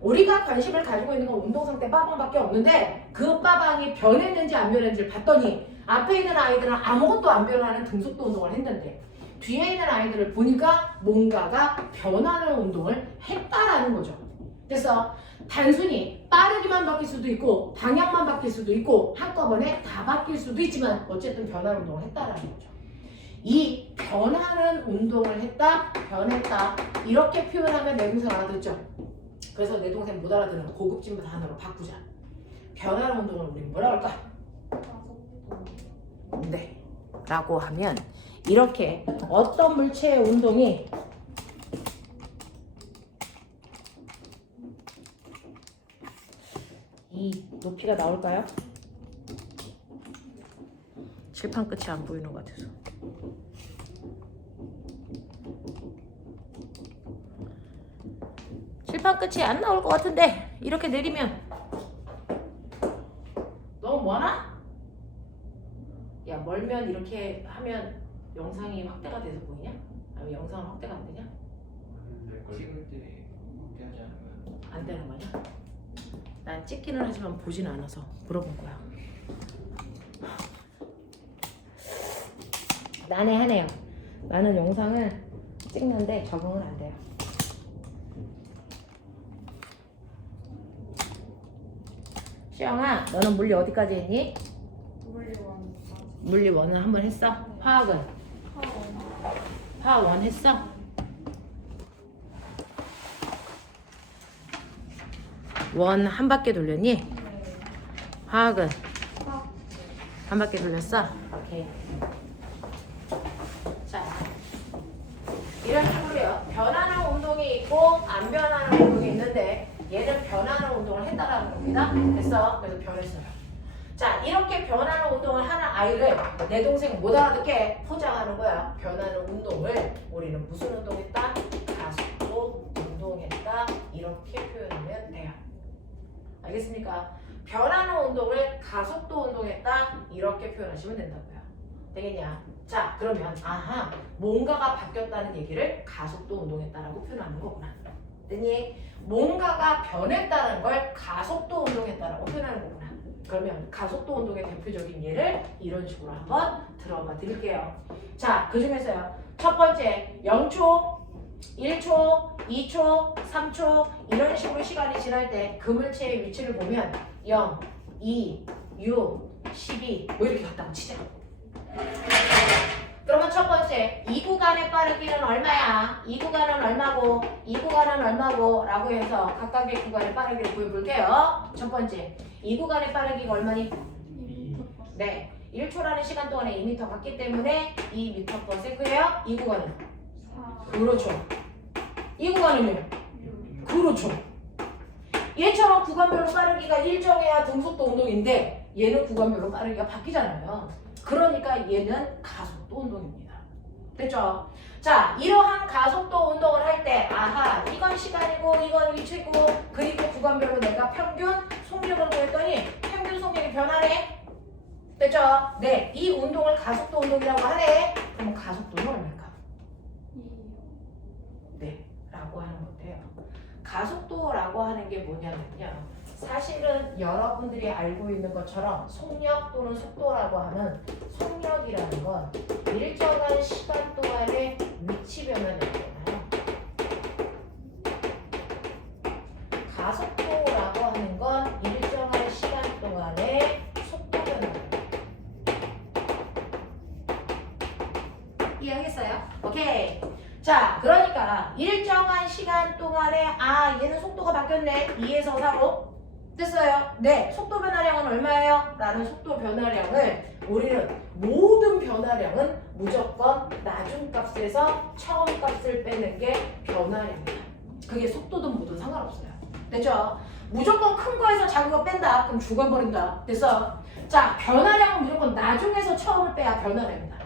우리가 관심을 가지고 있는 건 운동 상태 빠방밖에 없는데 그 빠방이 변했는지 안 변했는지를 봤더니 앞에 있는 아이들은 아무것도 안 변하는 등속도 운동을 했는데 뒤에 있는 아이들을 보니까 뭔가가 변하는 운동을 했다라는 거죠. 그래서 단순히 빠르기만 바뀔 수도 있고 방향만 바뀔 수도 있고 한꺼번에 다 바뀔 수도 있지만 어쨌든 변하는 운동을 했다라는 거죠. 이 변하는 운동을 했다, 변했다 이렇게 표현하면 내 동생 알아듣죠? 그래서 내 동생 못 알아듣는 고급진 단어로 바꾸자. 변하는 운동을 우리는 뭐라 할까? 네. 라고 하면 이렇게 어떤 물체의 운동이 이 높이가 나올까요? 칠판 끝이 안 보이는 것 같아서. 칠판 끝이 안 나올 것 같은데 이렇게 내리면 너무 멀나? 야, 멀면 이렇게 하면 영상이 확대가 돼서 보이냐? 아니면 영상은 확대가 안 되냐? 찍을 때 확대하지 않으면 안 되는 거냐? 난 찍기는 하지만 보진 않아서 물어본 거야. 난해하네요. 나는 영상을 찍는데 적응은 안 돼요. 시영아, 너는 물리 어디까지 했니? 물리원 물리 1은 한번 했어? 화학은? 화학 1 했어? 원 한 바퀴 돌렸니? 화학은? 한 바퀴 돌렸어? 오케이. 자, 이런 식으로요. 변하는 운동이 있고 안 변하는 운동이 있는데 얘는 변하는 운동을 했다라는 겁니다. 됐어? 그래서 변했어요. 자, 이렇게 변하는 운동을 하는 아이를 내 동생 못 알아듣게 포장하는 거야. 변하는 운동을 우리는 무슨 운동했다? 가속도 운동했다. 이렇게 표현하면 돼요. 알겠습니까? 변하는 운동을 가속도 운동했다. 이렇게 표현하시면 된다고요. 되겠냐? 자, 그러면 아하, 뭔가가 바뀌었다는 얘기를 가속도 운동했다라고 표현하는 거구나. 됐니? 뭔가가 변했다는 걸 가속도 운동했다라고 표현하는 거구나. 그러면 가속도 운동의 대표적인 예를 이런 식으로 한번 들어봐 드릴게요. 자, 그 중에서요. 첫 번째, 0초, 1초, 2초, 3초 이런 식으로 시간이 지날 때 그물체의 위치를 보면 0, 2, 6, 12 뭐 이렇게 갔다고 치자. 그러면 첫 번째, 이 구간의 빠르기는 얼마야? 이 구간은 얼마고, 이 구간은 얼마고 라고 해서 각각의 구간의 빠르기를 구해볼게요. 첫 번째, 이 구간의 빠르기가 얼마니? 네, 1초라는 시간 동안에 2m 갔기 때문에 2m/s예요. 이 구간은? 그렇죠. 이 구간은요? 그렇죠. 얘처럼 구간별로 빠르기가 일정해야 등속도 운동인데 얘는 구간별로 빠르기가 바뀌잖아요. 그러니까 얘는 가속도 운동입니다. 됐죠? 자, 이러한 가속도 운동을 할 때 아하, 이건 시간이고 이건 위치고 그리고 구간별로 내가 평균 속력을 구했더니 평균 속력이 변하네. 됐죠? 네, 이 운동을 가속도 운동이라고 하네. 그럼 가속도는 얼마일까? 네, 라고 하는 건데요. 가속도라고 하는 게 뭐냐면요. 사실은 여러분들이 알고 있는 것처럼 속력 또는 속도라고 하는 속력이라는 건 일정한 시간 동안의 위치 변화를 있잖아요. 가속도라고 하는 건 일정한 시간 동안의 속도 변화를. 이해하겠어요? 오케이. 자, 그러니까 일정한 시간 동안에 얘는 속도가 바뀌었네. 2에서 4로. 됐어요? 네. 속도 변화량은 얼마예요? 라는 속도 변화량을 우리는 모든 변화량은 무조건 나중값에서 처음값을 빼는 게 변화량이다. 그게 속도든 뭐든 상관없어요. 됐죠? 무조건 큰 거에서 작은 거 뺀다. 그럼 죽어버린다. 됐어? 자, 변화량은 무조건 나중에서 처음을 빼야 변화량이다.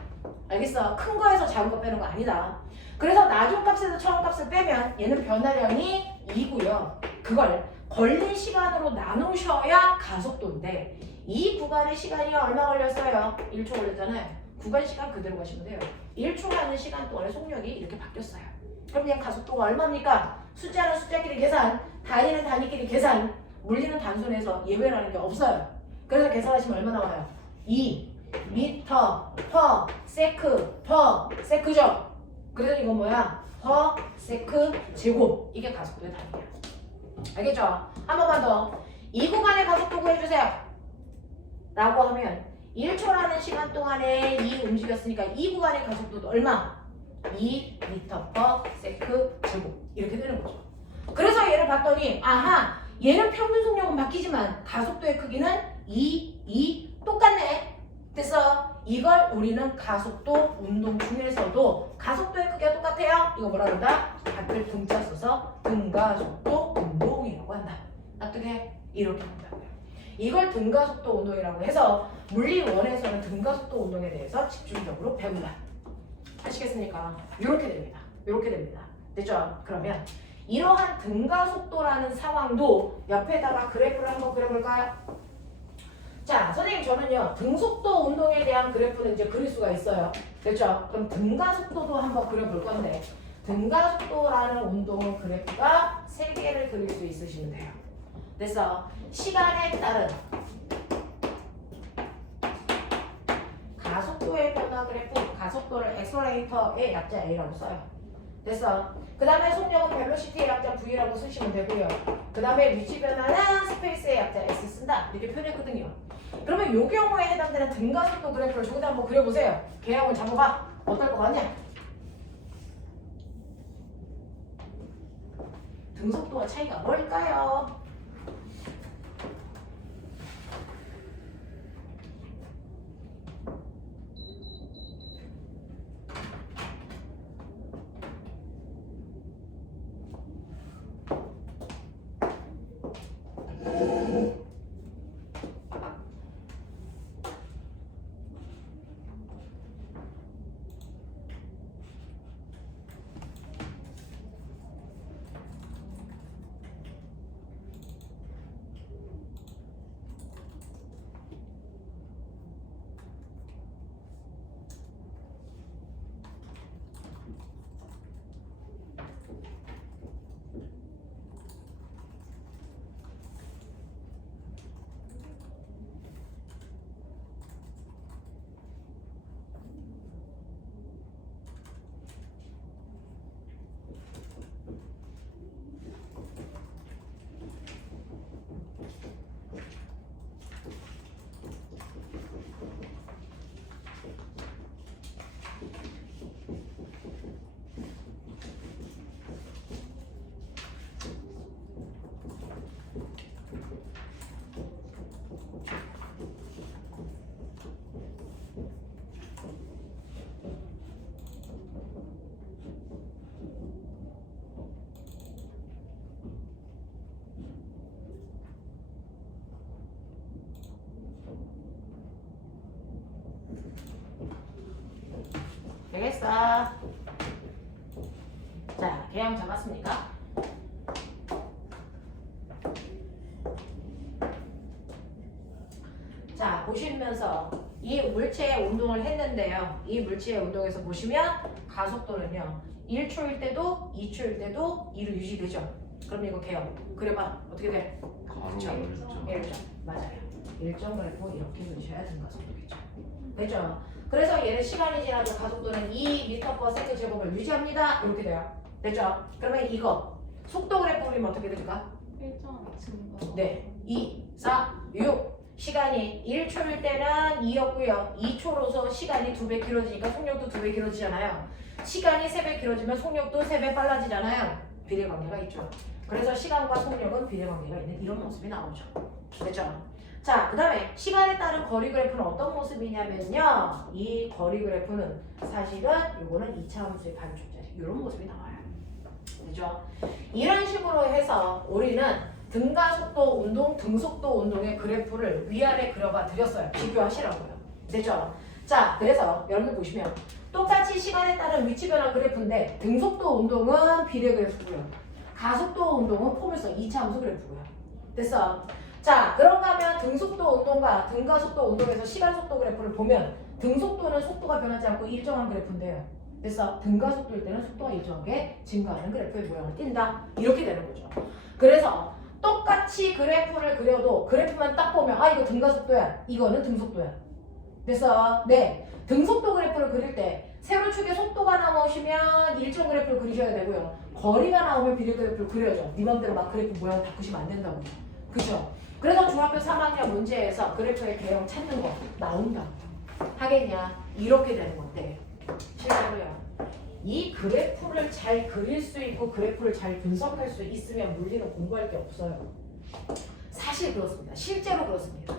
알겠어? 큰 거에서 작은 거 빼는 거 아니다. 그래서 나중값에서 처음값을 빼면 얘는 변화량이 2고요. 그걸 걸린 시간으로 나누셔야 가속도인데 이 구간의 시간이 얼마 걸렸어요? 1초 걸렸잖아요. 구간 시간 그대로 가시면 돼요. 1초라는 시간 동안에 속력이 이렇게 바뀌었어요. 그럼 그냥 가속도가 얼마입니까? 숫자는 숫자끼리 계산, 단위는 단위끼리 계산, 물리는 단순해서 예외라는 게 없어요. 그래서 계산하시면 얼마 나와요? 2 미터 퍼 세크 퍼 세크죠? 그래서 이건 뭐야? 퍼 세크 제곱. 이게 가속도의 단위야. 알겠죠? 한 번만 더. 이 구간의 가속도 구해주세요. 라고 하면 1초라는 시간 동안에 움직였으니까 이 구간의 가속도도 얼마? 2m/s 제곱. 이렇게 되는 거죠. 그래서 얘를 봤더니 아하, 얘는 평균 속력은 바뀌지만 가속도의 크기는 2 똑같네. 됐어? 이걸 우리는 가속도 운동 중에서도 가속도의 크기가 똑같아요. 이거 뭐라 그런다? 같을 등자 써서 등가속도 운동이라고 한다. 납득해? 이렇게 한다고요. 이걸 등가속도 운동이라고 해서 물리 1에서는 등가속도 운동에 대해서 집중적으로 배운다. 아시겠습니까? 이렇게 됩니다. 이렇게 됩니다. 됐죠? 그러면 이러한 등가속도라는 상황도 옆에다가 그래프를 한번 그려볼까요? 자, 선생님 저는요 등속도 운동에 대한 그래프는 이제 그릴 수가 있어요. 됐죠? 그럼 등가속도도 한번 그려볼 건데 등가속도라는 운동의 그래프가 3개를 그릴 수 있으시면 돼요. 됐어? 시간에 따른 가속도의 변화 그래프, 가속도를 엑셀레이터의 약자 A라고 써요. 됐어. 그 다음에 속력은 벨로시티의 약자 V라고 쓰시면 되고요. 그 다음에 위치 변화는 스페이스의 약자 S 쓴다. 이렇게 표현했거든요. 그러면 요 경우에 해당되는 등가속도 그래프를 저기다 한번 그려보세요. 개형을 잡아봐. 어떨 것 같냐? 등속도와 차이가 뭘까요? 되겠어. 자, 개형 잡았습니까? 자, 보시면서 이 물체의 운동을 했는데요. 이 물체의 운동에서 보시면 가속도는요. 1초일 때도 2초일 때도 2로 유지되죠. 그럼 이거 개형 그려봐. 어떻게 돼? 가로 그쵸? 열정. 1점. 맞아요. 1점 그래프 이렇게 그리셔야 등가속도겠죠. 됐죠? 그래서 얘는 시간이 지나도 가속도는 2m/s 제곱을 유지합니다. 이렇게 돼요. 됐죠? 그러면 이거 속도 그래프 그리면 어떻게 될까? 1점 증가. 네. 2, 4, 6. 시간이 1초일 때는 2였고요. 2초로서 시간이 2배 길어지니까 속력도 2배 길어지잖아요. 시간이 3배 길어지면 속력도 3배 빨라지잖아요. 비례관계가 있죠. 그래서 시간과 속력은 비례관계가 있는 이런 모습이 나오죠. 됐죠? 자, 그 다음에 시간에 따른 거리 그래프는 어떤 모습이냐면요. 이 거리 그래프는 사실은 요거는 2차 함수의 반쪽짜리 이런 모습이 나와요. 그죠? 이런 식으로 해서 우리는 등가속도 운동, 등속도 운동의 그래프를 위아래 그려봐 드렸어요. 비교하시라고요. 됐죠? 자, 그래서 여러분들 보시면 똑같이 시간에 따른 위치 변화 그래프인데 등속도 운동은 비례 그래프고요. 가속도 운동은 포물선 2차 함수 그래프고요. 됐어? 자, 그런가 하면 등속도 운동과 등가속도 운동에서 시간속도 그래프를 보면 등속도는 속도가 변하지 않고 일정한 그래프인데요. 그래서 등가속도일 때는 속도가 일정하게 증가하는 그래프의 모양을 띈다. 이렇게 되는 거죠. 그래서 똑같이 그래프를 그려도 그래프만 딱 보면 아 이거 등가속도야. 이거는 등속도야. 그래서 네, 등속도 그래프를 그릴 때 세로축에 속도가 나오시면 일정 그래프를 그리셔야 되고요. 거리가 나오면 비례 그래프를 그려야죠. 네 맘대로 막 그래프 모양을 바꾸시면 안 된다고. 그죠? 그래서 중학교 3학년 문제에서 그래프의 개형 찾는 거 나온다. 하겠냐? 이렇게 되는 건데 실제로요. 이 그래프를 잘 그릴 수 있고 그래프를 잘 분석할 수 있으면 물리는 공부할 게 없어요. 사실 그렇습니다. 실제로 그렇습니다.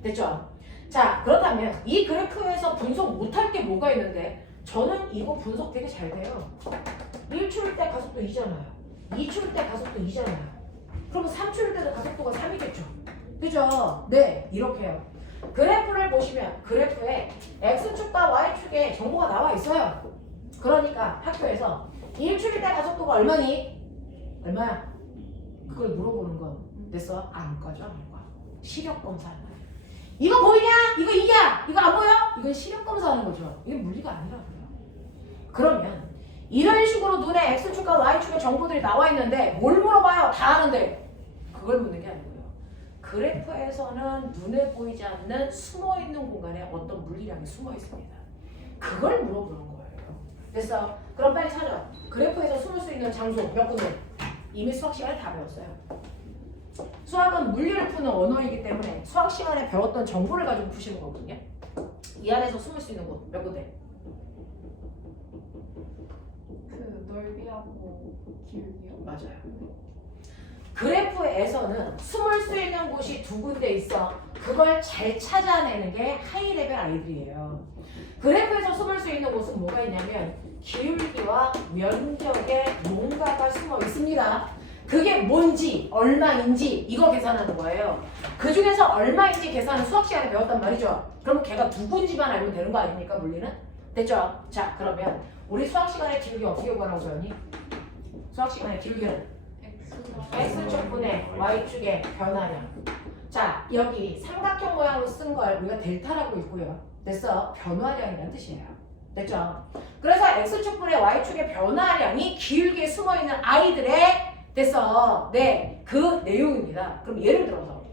됐죠? 자, 그렇다면 이 그래프에서 분석 못할 게 뭐가 있는데 저는 이거 분석 되게 잘 돼요. 1초일 때 가속도 2잖아요. 2초일 때 가속도 2잖아요. 그러면 3초일 때도 가속도가 3이겠죠. 그죠? 네, 이렇게요. 그래프를 보시면 그래프에 X축과 Y축에 정보가 나와 있어요. 그러니까 학교에서 1초일 때 가속도가 얼마니? 얼마야? 그걸 물어보는 건 됐어? 안과죠, 안과. 시력 검사하는 거야. 이거 보이냐? 이거 이냐? 이거 안 보여? 이건 시력 검사하는 거죠. 이게 물리가 아니라고요. 그러면 이런 식으로 눈에 X축과 Y축의 정보들이 나와 있는데 뭘 물어봐요? 다 아는데 그걸 묻는 게 아니고요. 그래프에서는 눈에 보이지 않는 숨어있는 공간에 어떤 물리량이 숨어 있습니다. 그걸 물어보는 거예요. 됐어. 그럼 빨리 찾아. 그래프에서 숨을 수 있는 장소 몇 군데? 이미 수학 시간에 다 배웠어요. 수학은 물리를 푸는 언어이기 때문에 수학 시간에 배웠던 정보를 가지고 푸시는 거거든요. 이 안에서 숨을 수 있는 곳 몇 군데? 그 넓이하고 길기요? 맞아요. 그래프에서는 숨을 수 있는 곳이 두 군데 있어. 그걸 잘 찾아내는 게 하이레벨 아이들이에요. 그래프에서 숨을 수 있는 곳은 뭐가 있냐면 기울기와 면적에 뭔가가 숨어 있습니다. 그게 뭔지 얼마인지 이거 계산하는 거예요. 그 중에서 얼마인지 계산은 수학 시간에 배웠단 말이죠. 그럼 걔가 누군지만 알면 되는 거 아닙니까 물리는? 됐죠? 자 그러면 우리 수학 시간에 기울기 어떻게 구하라고 배웠니? 수학 시간에 기울기는 X축분의 Y축의 변화량. 자 여기 삼각형 모양으로 쓴 걸 우리가 델타라고 있고요. 됐어? 변화량이라는 뜻이에요. 됐죠? 그래서 X축분의 Y축의 변화량이 기울기에 숨어있는 아이들의 됐어. 네, 그 내용입니다. 그럼 예를 들어서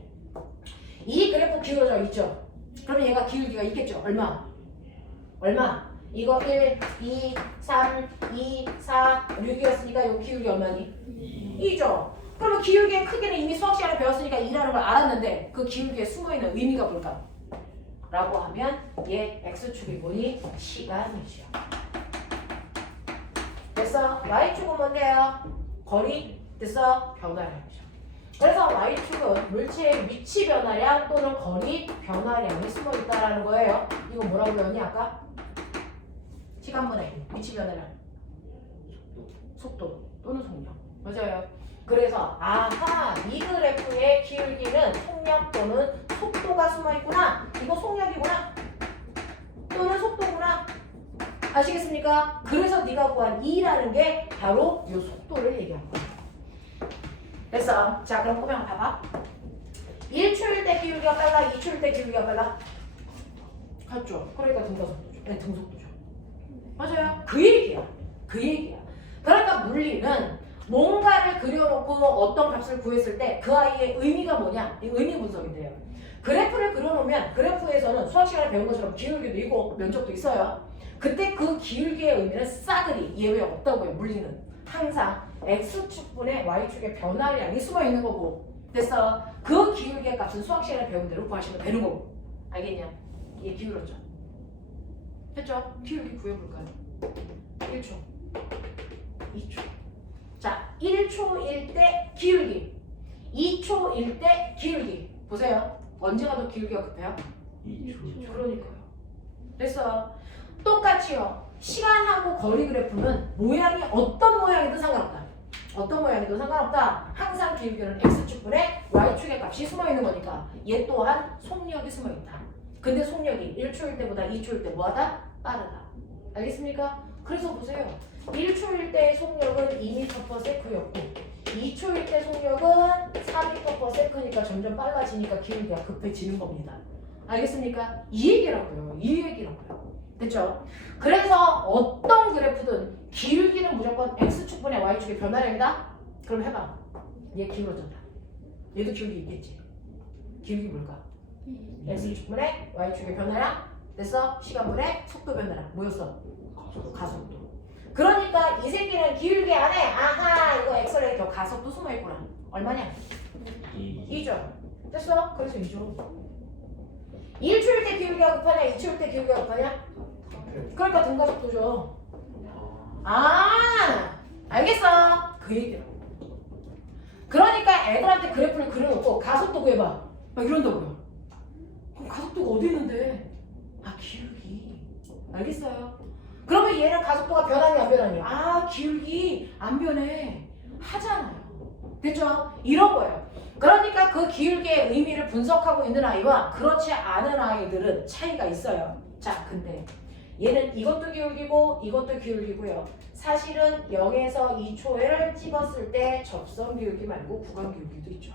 이 그래프 기울어져 있죠? 그러면 얘가 기울기가 있겠죠? 얼마? 이거 1, 2, 3, 2, 4, 6이었으니까 이 기울기 얼마니? 2죠. 그러면 기울기의 크기는 이미 수학 시간에 배웠으니까 2라는 걸 알았는데 그 기울기에 숨어있는 의미가 뭘까? 라고 하면 얘 X축이 뭐니? 시간이죠. 됐어? Y축은 뭔데요? 거리? 됐어? 변화량이죠. 그래서 Y축은 물체의 위치 변화량 또는 거리 변화량이 숨어있다라는 거예요. 이거 뭐라고 배웠니 아까? 시간분의 위치 변화량 속도 또는 속력. 맞아요. 그래서 아하 이 그래프의 기울기는 속력 또는 속도가 숨어있구나. 이거 속력이구나 또는 속도구나. 아시겠습니까? 그래서 네가 구한 2라는 게 바로 이 속도를 얘기하는 거야. 됐어. 자 그럼 꼬명 봐봐. 1초일 때 기울기가 빨라 2초일 때 기울기가 빨라? 같죠. 그러니까 등가속도죠. 네 등속도죠. 맞아요. 그 얘기야. 그러니까 물리는 뭔가를 그려놓고 어떤 값을 구했을 때 그 아이의 의미가 뭐냐? 이 의미 분석인데요. 그래프를 그려놓으면 그래프에서는 수학 시간에 배운 것처럼 기울기도 있고 면적도 있어요. 그때 그 기울기의 의미는 싸그리 예외 없다고요. 물리는 항상 X축분의 Y축의 변화량이 숨어있는 거고. 됐어? 그 기울기의 값은 수학 시간에 배운 대로 구하시면 되는 거고. 알겠냐? 얘 기울었죠? 됐죠? 기울기 구해볼까요? 1초 2초. 자 1초일 때 기울기 2초일 때 기울기 보세요. 언제가 더 기울기가 급해요? 2초. 그러니까요. 됐어. 똑같이요. 시간하고 거리 그래프는 모양이 어떤 모양이든 상관없다. 항상 기울기는 X축분의 Y축의 값이 숨어있는 거니까 얘 또한 속력이 숨어있다. 근데 속력이 1초일 때보다 2초일 때 뭐하다? 빠르다. 알겠습니까? 그래서 보세요. 1초일 때의 속력은 2m/s였고 2초일 때 속력은 4m/s니까 점점 빨라지니까 기울기가 급해지는 겁니다. 알겠습니까? 이 얘기라고요. 됐죠? 그래서 어떤 그래프든 기울기는 무조건 X축분의 Y축의 변화량이다? 그럼 해봐. 얘 기울어졌다. 얘도 기울기 있겠지. 기울기 뭘까? X축분의 Y축의 변화량 됐어? 시간분의 속도 변화량 뭐였어? 가속도. 그러니까 이 새끼는 기울기 안에 아하 이거 엑셀레이터 가속도 숨어있구나. 얼마냐? 2죠. 됐어? 그래서 2죠. 1초일 때 기울기가 급하냐? 2초일 때 기울기가 급하냐? 그러니까 등가속도죠. 아 알겠어. 그 얘기라고. 그러니까 애들한테 그래프를 그려놓고 가속도 구해봐 막 이런다고요. 그럼 가속도가 어디 있는데? 아 기울기. 알겠어요. 그러면 얘는 가속도가 변하니 안 변하니? 아 기울기 안 변해 하잖아요. 됐죠? 이런 거예요. 그러니까 그 기울기의 의미를 분석하고 있는 아이와 그렇지 않은 아이들은 차이가 있어요. 자 근데 얘는 이것도 기울기고 이것도 기울기고요. 사실은 0에서 2초를 찍었을 때 접선 기울기 말고 구간 기울기도 있죠.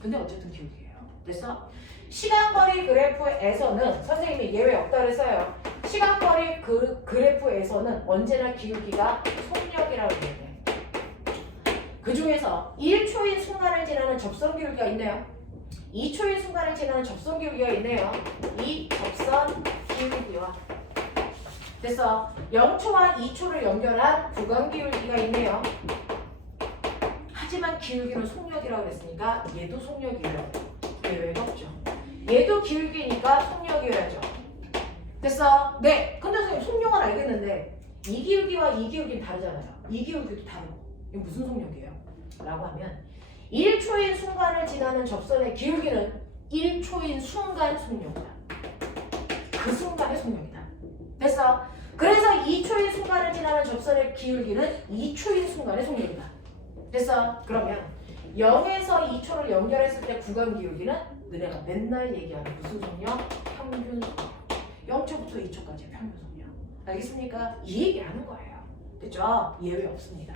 근데 어쨌든 기울기예요. 됐어? 시간거리 그래프에서는 선생님이 예외 없다 그랬어요. 시간거리 그래프에서는 언제나 기울기가 속력이라고 얘기해요. 그 중에서 1초인 순간을 지나는 접선 기울기가 있네요. 2초인 순간을 지나는 접선 기울기가 있네요. 이 접선 기울기와 됐어. 0초와 2초를 연결한 구간 기울기가 있네요. 하지만 기울기는 속력이라고 그랬으니까 얘도 속력이에요. 예외가 없죠. 얘도 기울기니까 속력이어야죠. 됐어? 네. 근데 선생님 속력은 알겠는데 이 기울기와 이 기울기는 다르잖아요. 이 기울기도 다르고 이거 무슨 속력이에요? 라고 하면 1초인 순간을 지나는 접선의 기울기는 1초인 순간 속력이다. 그 순간의 속력이다. 됐어? 그래서 2초인 순간을 지나는 접선의 기울기는 2초인 순간의 속력이다. 됐어? 그러면 0에서 2초를 연결했을 때 구간 기울기는 너네가 맨날 얘기하는 무슨 속력? 평균 속력. 0초부터 2초까지의 평균 속력. 알겠습니까? 이 얘기하는 거예요. 됐죠? 예외 없습니다.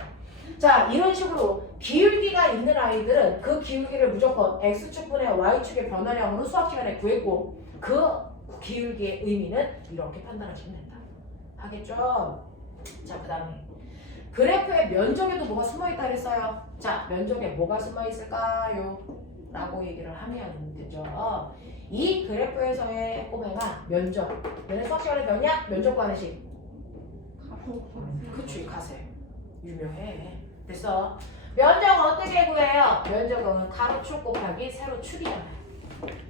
자, 이런 식으로 기울기가 있는 아이들은 그 기울기를 무조건 X축분의 Y축의 변화량으로 수학 시간에 구했고 그 기울기의 의미는 이렇게 판단하시면 된다. 하겠죠? 자, 그 다음에 그래프의 면적에도 뭐가 숨어있다 그랬어요. 자, 면적에 뭐가 숨어있을까요? 라고 얘기를 하면 되죠. 이 그래프에서의 꼬맹아 면적. 너네 수학 시간에 배웠냐? 면적 관의식. 그치, 가세. 유명해. 됐어. 면적은 어떻게 구해요? 면적은 가로축 곱하기 세로축이잖아요.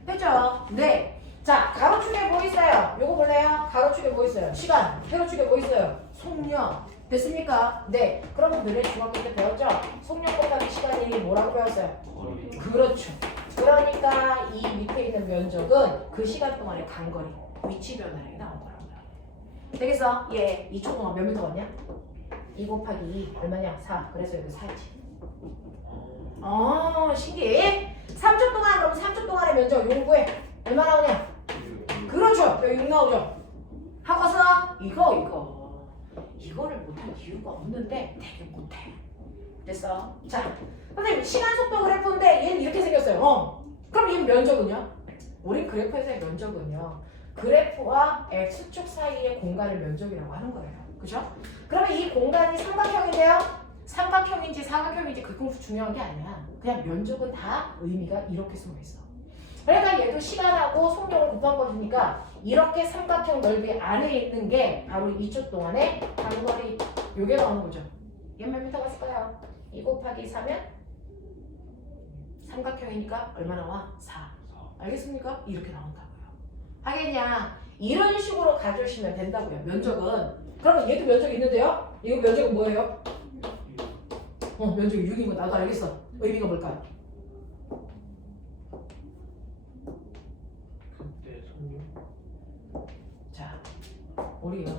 됐죠? 네. 자, 가로축에 뭐 있어요? 요거 볼래요? 가로축에 뭐 있어요? 시간. 세로축에 뭐 있어요? 속력. 됐습니까? 네. 그러면 너네 중학교 때 배웠죠? 속력 곱하기 시간이 뭐라고 배웠어요? 거리. 그렇죠. 그러니까 이 밑에 있는 면적은 그 시간 동안의 간거리, 위치 변화량이 나온 거라고요. 되겠어? 예. 2초 동안 몇 미터 걷냐? 2 곱하기 2 얼마냐? 4. 그래서 여기 4지. 신기해. 3초 동안 그럼 3초 동안의 면적 요구해. 얼마 나오냐? 그렇죠. 여기 6 나오죠. 하고서 이거를 못할 이유가 없는데 되게 못해. 됐어? 자, 선생님 시간 속도 그래프인데 얘는 이렇게 생겼어요. 그럼 얘는 면적은요? 우리 그래프에서의 면적은요. 그래프와 x축 사이의 공간을 면적이라고 하는 거예요. 그죠? 그러면 이 공간이 삼각형인데요. 삼각형인지 사각형인지 그렇게 중요한 게 아니야. 그냥 면적은 다 의미가 이렇게 숨어 있어. 그러니까 얘도 시간하고 속력을 곱한 것이니까 이렇게 삼각형 넓이 안에 있는 게 바로 2초 동안의 단거리 요게 나오는 거죠. 얘 몇 미터 갔을까요? 2 곱하기 4면 삼각형이니까 얼마 나와? 4. 알겠습니까? 이렇게 나온다고요. 하겠냐? 이런 식으로 가져오시면 된다고요. 면적은. 그러면 얘도 면적이 있는데요? 이거 면적은 뭐예요? 면적이 6인 거 나도 알겠어. 의미가 뭘까요? 그때 속력. 자, 우리가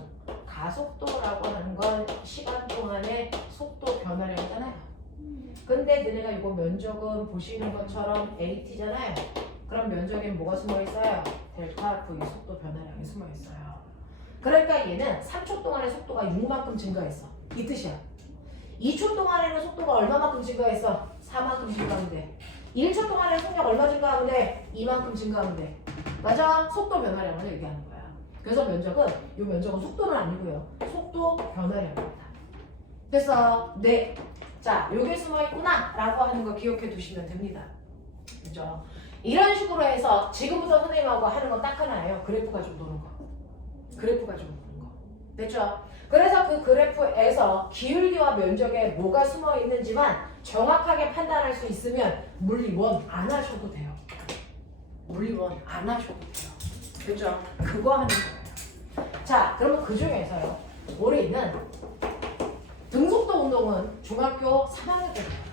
가속도라고 하는 건 시간 동안의 속도 변화량이잖아요. 근데 너네가 이거 면적은 보시는 것처럼 AT잖아요. 그럼 면적에 뭐가 숨어 있어요? 델타 V 속도 변화량이 숨어 있어요. 그러니까 얘는 3초 동안의 속도가 6만큼 증가했어. 이 뜻이야. 2초 동안에는 속도가 얼마만큼 증가했어? 4만큼 증가하면 돼. 1초 동안에 속력 얼마 증가하면 돼? 2만큼 증가하면 돼. 맞아? 속도 변화량을 얘기하는 거야. 그래서 면적은 이 면적은 속도는 아니고요. 속도 변화량입니다. 됐어? 네. 자, 요게 숨어있구나 라고 하는 거 기억해 두시면 됩니다. 그죠? 이런 식으로 해서 지금부터 선생님하고 하는 건 딱 하나예요. 그래프 가지고 노는 거. 그래프 가지고 노는 거. 됐죠? 그래서 그 그래프에서 기울기와 면적에 뭐가 숨어 있는지만 정확하게 판단할 수 있으면 물리원 안 하셔도 돼요. 물리원 안 하셔도 돼요. 그죠? 그거 하는 거예요. 자, 그러면 그 중에서요. 우리는 등속도 운동은 중학교 3학년 때 배워요.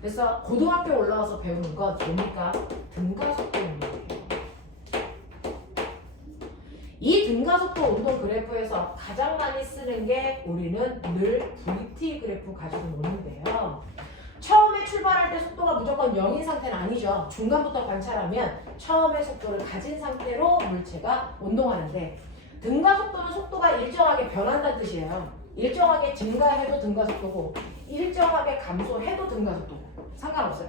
그래서 고등학교 올라와서 배우는 건 뭡니까? 등가속도 운동이에요. 이 등가속도 운동 그래프에서 가장 많이 쓰는 게 우리는 늘 VT 그래프 가지고 노는데요. 처음에 출발할 때 속도가 무조건 0인 상태는 아니죠. 중간부터 관찰하면 처음에 속도를 가진 상태로 물체가 운동하는데 등가속도는 속도가 일정하게 변한다는 뜻이에요. 일정하게 증가해도 등가속도고 일정하게 감소해도 등가속도고 상관없어요.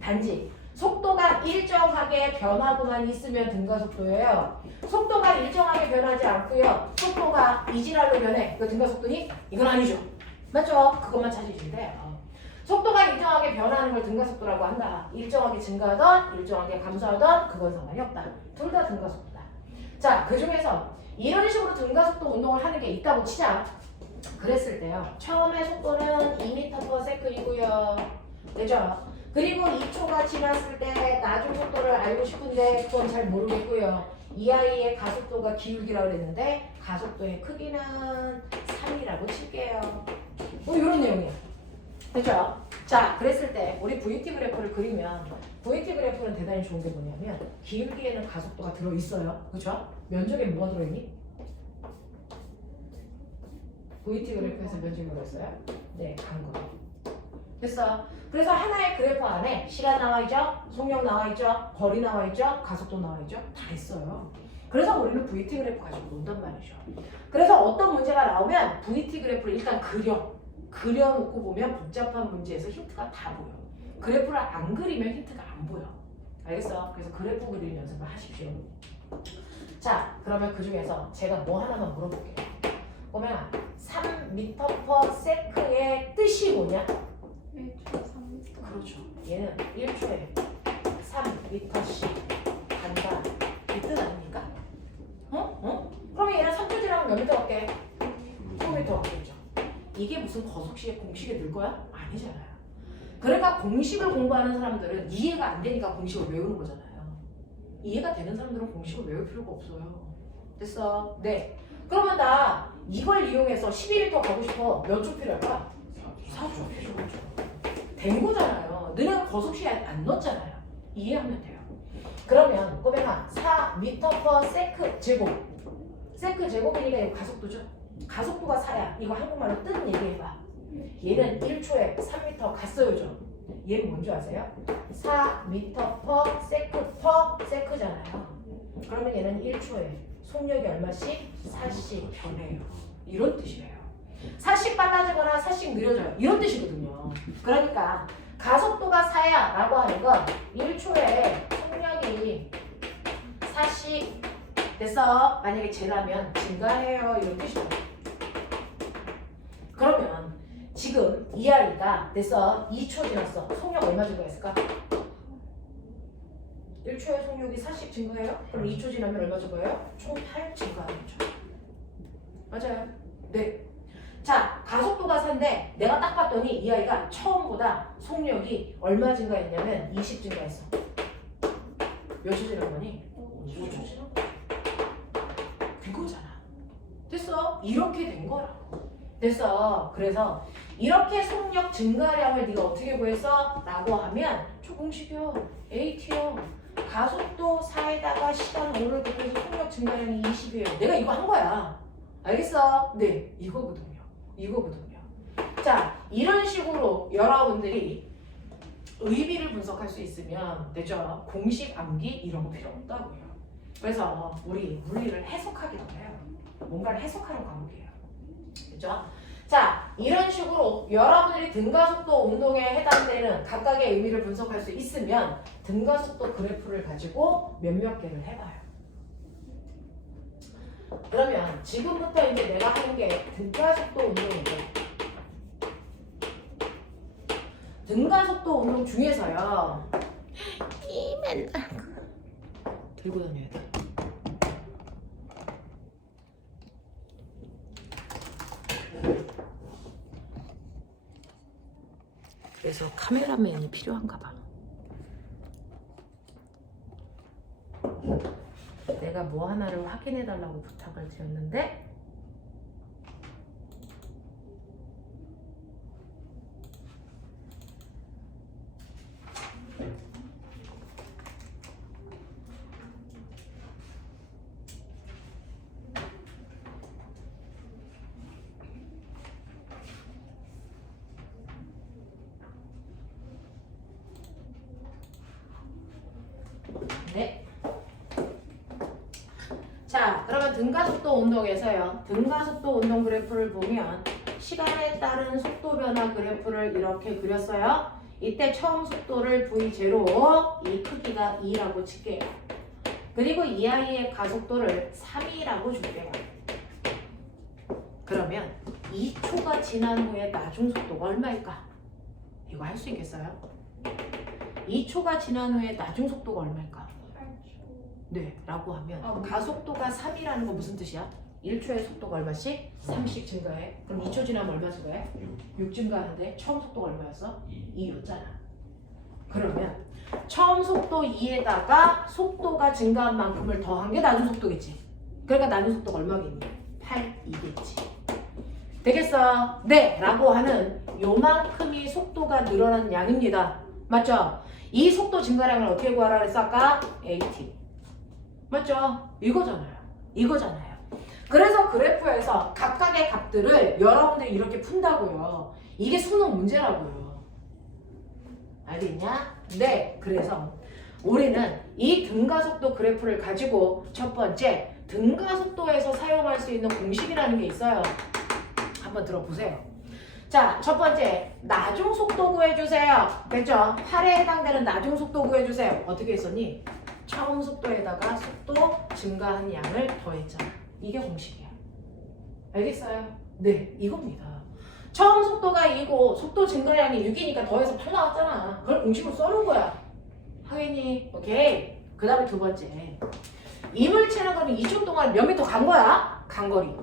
단지 속도가 일정하게 변하고만 있으면 등가속도예요. 속도가 일정하게 변하지 않고요. 속도가 이지랄로 변해. 이거 등가속도니? 이건 아니죠. 맞죠? 그것만 찾으시면 돼요. 속도가 일정하게 변하는 걸 등가속도라고 한다. 일정하게 증가하던 일정하게 감소하던 그건 상관이 없다. 둘 다 등가속도다. 자, 그 중에서 이런 식으로 등가속도 운동을 하는 게 있다고 치자. 그랬을 때요. 처음에 속도는 2m/s이고요. 되죠? 그리고 2초가 지났을 때 나중 속도를 알고 싶은데 그건 잘 모르겠고요. 이 아이의 가속도가 기울기라고 그랬는데 가속도의 크기는 3이라고 칠게요. 이런 내용이에요. 되죠? 자, 그랬을 때 우리 VT 그래프를 그리면 VT 그래프는 대단히 좋은 게 뭐냐면 기울기에는 가속도가 들어있어요. 그죠? 면적에 뭐가 들어있니? VT 그래프에서 면적이 뭐가 있어요? 네, 간거. 됐어. 그래서 하나의 그래프 안에 시간 나와 있죠? 속력 나와 있죠? 거리 나와 있죠? 가속도 나와 있죠? 다 있어요. 그래서 우리는 VT 그래프 가지고 논단 말이죠. 그래서 어떤 문제가 나오면 VT 그래프를 일단 그려놓고 보면 복잡한 문제에서 힌트가 다 보여. 그래프를 안 그리면 힌트가 안 보여. 알겠어? 그래서 그래프 그리는 연습을 하십시오. 자, 그러면 그 중에서 제가 뭐 하나만 물어볼게요. 보면 3m/s의 뜻이 뭐냐? 1초 3m. 그렇죠. 얘는 1초에 3m씩 간다. 이 뜻 아닙니까? 그러면 얘는 3초 지나면 몇 미터 갈게? 4m 갔겠죠. 이게 무슨 거속시의 공식에 늘 거야? 아니잖아요. 그러니까 공식을 공부하는 사람들은 이해가 안 되니까 공식을 외우는 거잖아요. 이해가 되는 사람들은 공식을 외울 필요가 없어요. 됐어? 네. 그러면 나 이걸 이용해서 12m 가고 싶어. 몇 초 필요할까? 4초 필요하죠. 된 거잖아요. 너네가 거속시에 안 넣었잖아요. 이해하면 돼요. 그러면 꼬맹아 4m/s 제곱. 세크 제곱이니까 이거 가속도죠. 가속도가 4야. 이거 한국말로 뜻 얘기해봐. 얘는 1초에 3m 갔어요죠. 얘는 뭔지 아세요? 4m/s잖아요. 그러면 얘는 1초에 속력이 얼마씩? 4씩 변해요. 이런 뜻이에요. 4씩 빨라지거나 4씩 느려져요. 이런 뜻이거든요. 그러니까 가속도가 4야 라고 하는 건 1초에 속력이 4씩 됐어. 만약에 제라면 증가해요. 이런 뜻이죠. 그러면 지금 이 아이가 됐어. 2초 지났어. 속력 얼마 증가했을까? 1초에 속력이 4씩 증가해요? 그럼 2초 지나면 얼마 증가해요? 총 8 증가하겠죠. 맞아요. 네. 자, 가속도가 4인데 내가 딱 봤더니 이 아이가 처음보다 속력이 얼마 증가했냐면 20 증가했어. 몇 초 지난 거니? 5초 지난 거. 그거잖아. 됐어? 이렇게 된 거라고. 됐어. 그래서 이렇게 속력 증가량을 네가 어떻게 구했어? 라고 하면 초공식이요. AT요. 가속도 4에다가 시간 5를 곱해서 속력 증가량이 20이에요. 내가 이거 한 거야. 알겠어? 네. 이거거든요. 이거거든요. 자, 이런 식으로 여러분들이 의미를 분석할 수 있으면 되죠? 공식 암기 이런 거 필요 없다고요. 그래서 우리 물리를 해석하기도 해요. 뭔가를 해석하는 과목이에요. 그죠? 자, 이런 식으로 여러분들이 등가속도 운동에 해당되는 각각의 의미를 분석할 수 있으면 등가속도 그래프를 가지고 몇몇 개를 해봐요. 그러면 지금부터 이제 내가 하는 게 등가속도 운동인데 등가속도 운동 중에서요 이 맨날 들고 다녀야 돼. 그래서 카메라맨이 필요한가 봐. 내가 뭐 하나를 확인해 달라고 부탁을 드렸는데 네. 자, 그러면 등가속도 운동에서요. 등가속도 운동 그래프를 보면 시간에 따른 속도 변화 그래프를 이렇게 그렸어요. 이때 처음 속도를 V0, 이 크기가 2라고 칠게요. 그리고 이 아이의 가속도를 3이라고 줄게요. 그러면 2초가 지난 후에 나중 속도가 얼마일까? 이거 할 수 있겠어요? 2초가 지난 후에 나중 속도가 얼마일까? 8초. 네, 라고 하면 아, 가속도가 3이라는 건 무슨 뜻이야? 1초의 속도가 얼마씩? 3씩 증가해. 그럼 2초 지나면 얼마 증가해? 6 증가하는데 처음 속도가 얼마였어? 2였잖아. 그러면 처음 속도 2에다가 속도가 증가한 만큼을 더한 게 나중 속도겠지. 그러니까 나중 속도가 얼마겠니? 8이겠지. 되겠어? 네! 라고 하는 요만큼이 속도가 늘어난 양입니다. 맞죠? 이 속도 증가량을 어떻게 구하라 그랬어 아까? AT. 맞죠? 이거잖아요. 이거잖아요. 그래서 그래프에서 각각의 값들을 여러분들이 이렇게 푼다고요. 이게 수능 문제라고요. 알겠냐? 네. 그래서 우리는 이 등가속도 그래프를 가지고 첫 번째 등가속도에서 사용할 수 있는 공식이라는 게 있어요. 한번 들어보세요. 자, 첫 번째 나중속도 구해주세요. 됐죠? 8에 해당되는 나중속도 구해주세요. 어떻게 했었니? 처음 속도에다가 속도 증가한 양을 더했잖아. 이게 공식이야. 알겠어요? 네, 이겁니다. 처음 속도가 2고 속도 증가량이 6이니까 더해서 8 나왔잖아. 그걸 공식으로 써놓은 거야. 하겠니? 오케이. 그 다음에 두 번째 이물체는 그러면 2초 동안 몇 미터 간 거야? 간거리.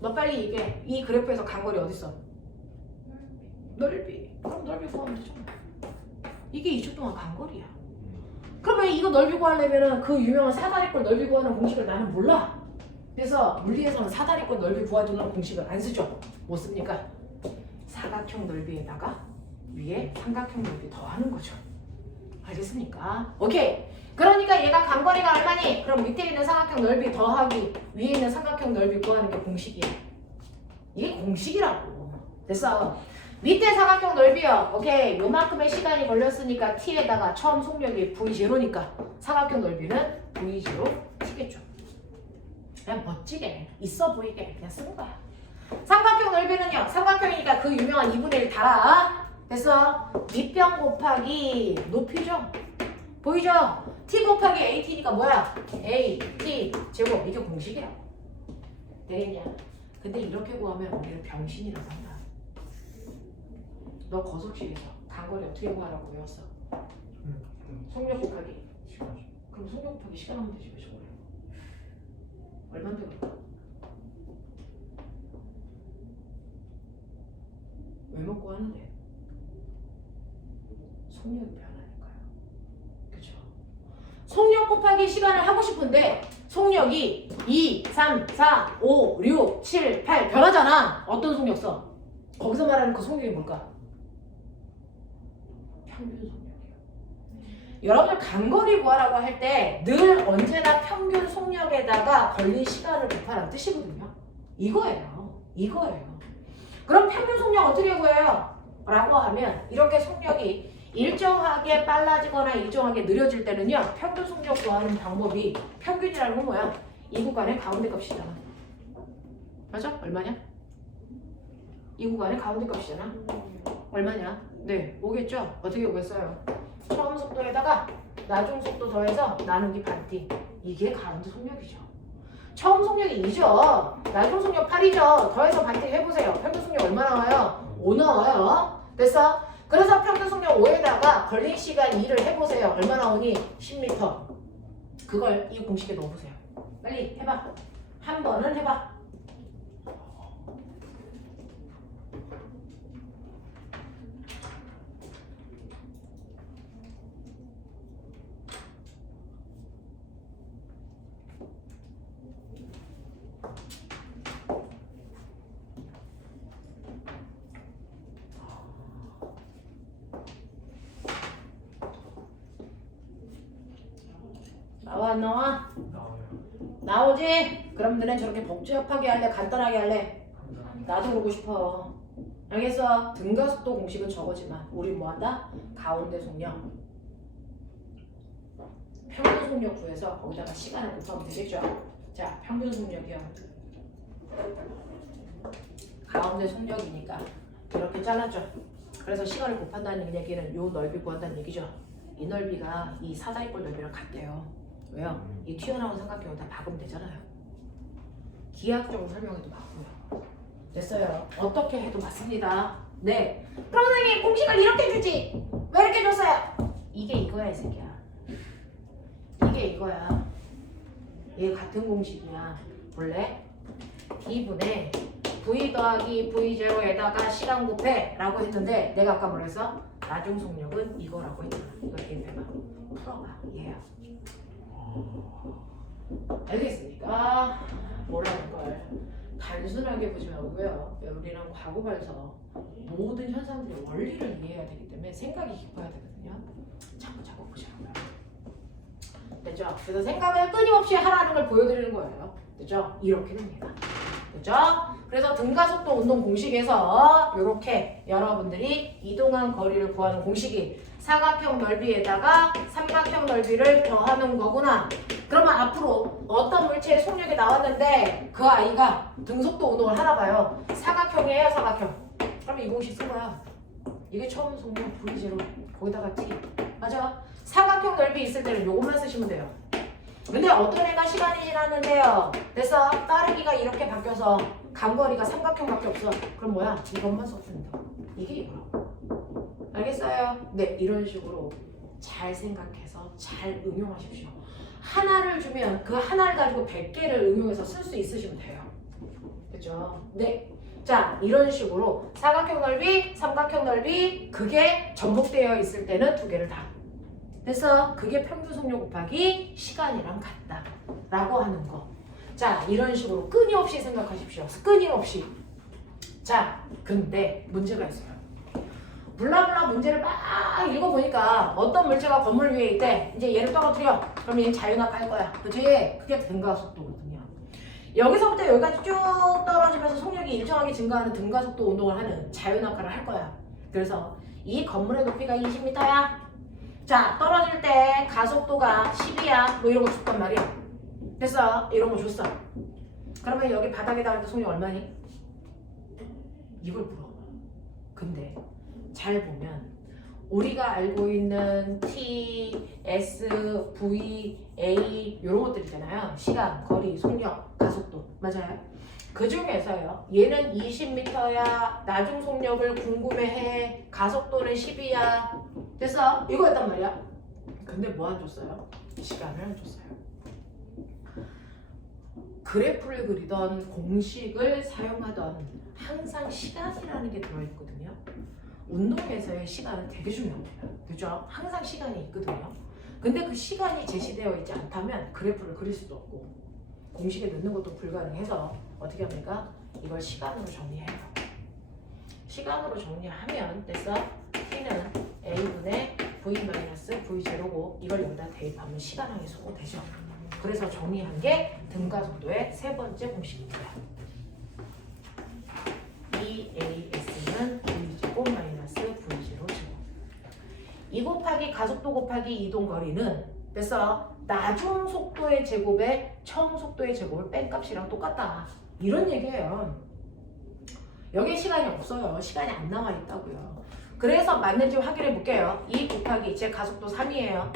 너 빨리 이게 이 그래프에서 간거리 어딨어? 넓이. 그럼 넓이 구하면 되죠. 이게 2초 동안 간거리야. 그러면 이거 넓이 구하려면 그 유명한 사다리꼴 넓이 구하는 공식을 나는 몰라. 그래서 물리에서는 사다리꼴 넓이 구하는 공식을 안 쓰죠. 뭐 씁니까? 사각형 넓이에다가 위에 삼각형 넓이 더하는 거죠. 알겠습니까? 오케이. 그러니까 얘가 간거리가 얼마니? 그럼 밑에 있는 삼각형 넓이 더하기 위에 있는 삼각형 넓이 구하는 게 공식이야. 이게 공식이라고. 됐어. 밑에 사각형 넓이요. 오케이. 요만큼의 시간이 걸렸으니까 t에다가 처음 속력이 v0니까 사각형 넓이는 v0 t겠죠. 그냥 멋지게 있어 보이게 그냥 쓰는 거야. 삼각형 넓이는요. 삼각형이니까 그 유명한 2분의 1 달아. 됐어. 밑변 곱하기 높이죠. 보이죠? t 곱하기 at니까 뭐야? a, t 제곱. 이게 공식이야. 되겠냐? 근데 이렇게 구하면 우리는 병신이라고 한다. 너 거속식에서 간거리 어떻게 구하라고 외웠어? 속력 곱하기 시간. 그럼 속력 곱하기 시간 하면 되지 왜 저거를 얼마인데 그럴까? 왜 먹고 하는데? 속력이 변하니까요. 그쵸? 속력 곱하기 시간을 하고 싶은데 속력이 2, 3, 4, 5, 6, 7, 8 변하잖아. 어떤 속력 써? 거기서 말하는 그 속력이 뭘까? 평균 속력이요. 여러분들 간거리 구하라고 할 때 늘 언제나 평균 속력에다가 걸린 시간을 곱하라는 뜻이거든요. 이거예요. 이거예요. 그럼 평균 속력 어떻게 구해요? 라고 하면 이렇게 속력이 일정하게 빨라지거나 일정하게 느려질 때는요. 평균 속력 구하는 방법이 평균이라는 건 뭐야? 이 구간의 가운데 값이잖아. 맞아? 얼마냐? 이 구간의 가운데 값이잖아. 얼마냐? 네, 오겠죠? 어떻게 구했어요? 처음 속도에다가 나중 속도 더해서 나누기 반티. 이게 가운데 속력이죠. 처음 속력이 2죠. 나중 속력 8이죠. 더해서 반티 해보세요. 평균 속력 얼마 나와요? 5 나와요. 됐어? 그래서 평균 속력 5에다가 걸린 시간 2를 해보세요. 얼마 나오니? 10m. 그걸 이 공식에 넣어보세요. 빨리 해봐. 한 번은 해봐. 나와 안 나와? 나와요. 나오지? 그럼 너네 저렇게 복잡하게 할래? 간단하게 할래? 감사합니다. 나도 그러고 싶어. 알겠어? 등가속도 공식은 저거지만 우리 뭐한다? 가운데 속력 평균 속력 구해서 거기다가 시간을 곱하면 되겠죠? 자, 평균 속력이요. 가운데 속력이니까 이렇게 잘랐죠? 그래서 시간을 곱한다는 얘기는 요 넓이 구한다는 얘기죠. 이 넓이가 이 사다리꼴 넓이랑 같대요. 왜요? 이 튀어나온 삼각형을 다 박으면 되잖아요. 기하학적으로 설명해도 맞고요. 됐어요. 어떻게 해도 맞습니다. 네. 그럼 선생님 공식을 이렇게 주지. 왜 이렇게 줬어요? 이게 이거야 이 새끼야. 이게 이거야. 얘 같은 공식이야. 볼래? D분의 V 더하기 V0에다가 시간 곱해 라고 했는데 내가 아까 뭐라 했어? 나중 속력은 이거라고 했잖아. 이거 얘네가 풀어봐. 얘야. 알겠습니까? 뭐라는 걸 단순하게 보지 말고요. 우리는 과거 발서 모든 현상들의 원리를 이해해야 되기 때문에 생각이 깊어야 되거든요. 자꾸 보시라고요. 됐죠? 그래서 생각을 끊임없이 하라는 걸 보여드리는 거예요. 됐죠? 이렇게 됩니다. 됐죠? 그래서 등가속도 운동 공식에서 이렇게 여러분들이 이동한 거리를 구하는 공식이 사각형 넓이에다가 삼각형 넓이를 더하는 거구나. 그러면 앞으로 어떤 물체의 속력이 나왔는데 그 아이가 등속도 운동을 하나 봐요. 사각형이에요, 사각형. 그럼 이 공식 쓴 거야. 이게 처음 속력 V0 거기다가 T. 맞아? 사각형 넓이 있을 때는 요것만 쓰시면 돼요. 근데 어떤 애가 시간이 지났는데요. 됐어? 따르기가 이렇게 바뀌어서 간거리가 삼각형밖에 없어. 그럼 뭐야? 이것만 써준다. 이게 이거라고. 알겠어요? 네, 이런 식으로 잘 생각해서 잘 응용하십시오. 하나를 주면 그 하나를 가지고 100개를 응용해서 쓸 수 있으시면 돼요. 그죠? 네. 자, 이런 식으로 사각형 넓이, 삼각형 넓이 그게 전복되어 있을 때는 두 개를 다. 그래서 그게 평균 속력 곱하기 시간이랑 같다 라고 하는 거. 자, 이런 식으로 끊임없이 생각하십시오. 끊임없이. 자, 근데 문제가 있어요. 블라블라 문제를 막 읽어보니까 어떤 물체가 건물 위에 있대. 이제 얘를 떨어뜨려. 그럼 얘는 자유낙하 할 거야. 그치? 그게 등가속도거든요. 여기서부터 여기까지 쭉 떨어지면서 속력이 일정하게 증가하는 등가속도 운동을 하는 자유낙하를 할 거야. 그래서 이 건물의 높이가 20m야. 자, 떨어질 때 가속도가 10이야. 뭐 이런 거 줬단 말이야. 됐어? 이런 거 줬어. 그러면 여기 바닥에 닿을 때 속력 얼마니? 이걸 물어. 근데 잘 보면 우리가 알고 있는 T, S, V, A 이런 것들 있잖아요. 시간, 거리, 속력, 가속도. 맞아요? 그 중에서요. 얘는 20m야. 나중 속력을 궁금해해. 가속도는 10이야. 됐어? 이거였단 말이야. 근데 뭐 안 줬어요? 시간을 안 줬어요. 그래프를 그리던 공식을 사용하던 항상 시간이라는 게 들어있거든요. 운동에서의 시간은 되게 중요합니다. 그죠? 항상 시간이 있거든요. 근데 그 시간이 제시되어 있지 않다면 그래프를 그릴 수도 없고 공식에 넣는 것도 불가능해서 어떻게 합니까? 이걸 시간으로 정리해요. 시간으로 정리하면 됐어? T는 A분의 V-V0고 이걸 여기다 대입하면 시간항의 수고 되죠. 그래서 정리한 게 등가속도의 세 번째 공식입니다. EAS는 V제곱 마이너스 V0 제곱. 2 곱하기 가속도 곱하기 이동거리는 됐어? 나중 속도의 제곱에 처음 속도의 제곱을 뺀 값이랑 똑같다. 이런 얘기예요. 여기에 시간이 없어요. 시간이 안 남아 있다고요. 그래서 맞는지 확인해 볼게요. 2 곱하기 제 가속도 3이에요.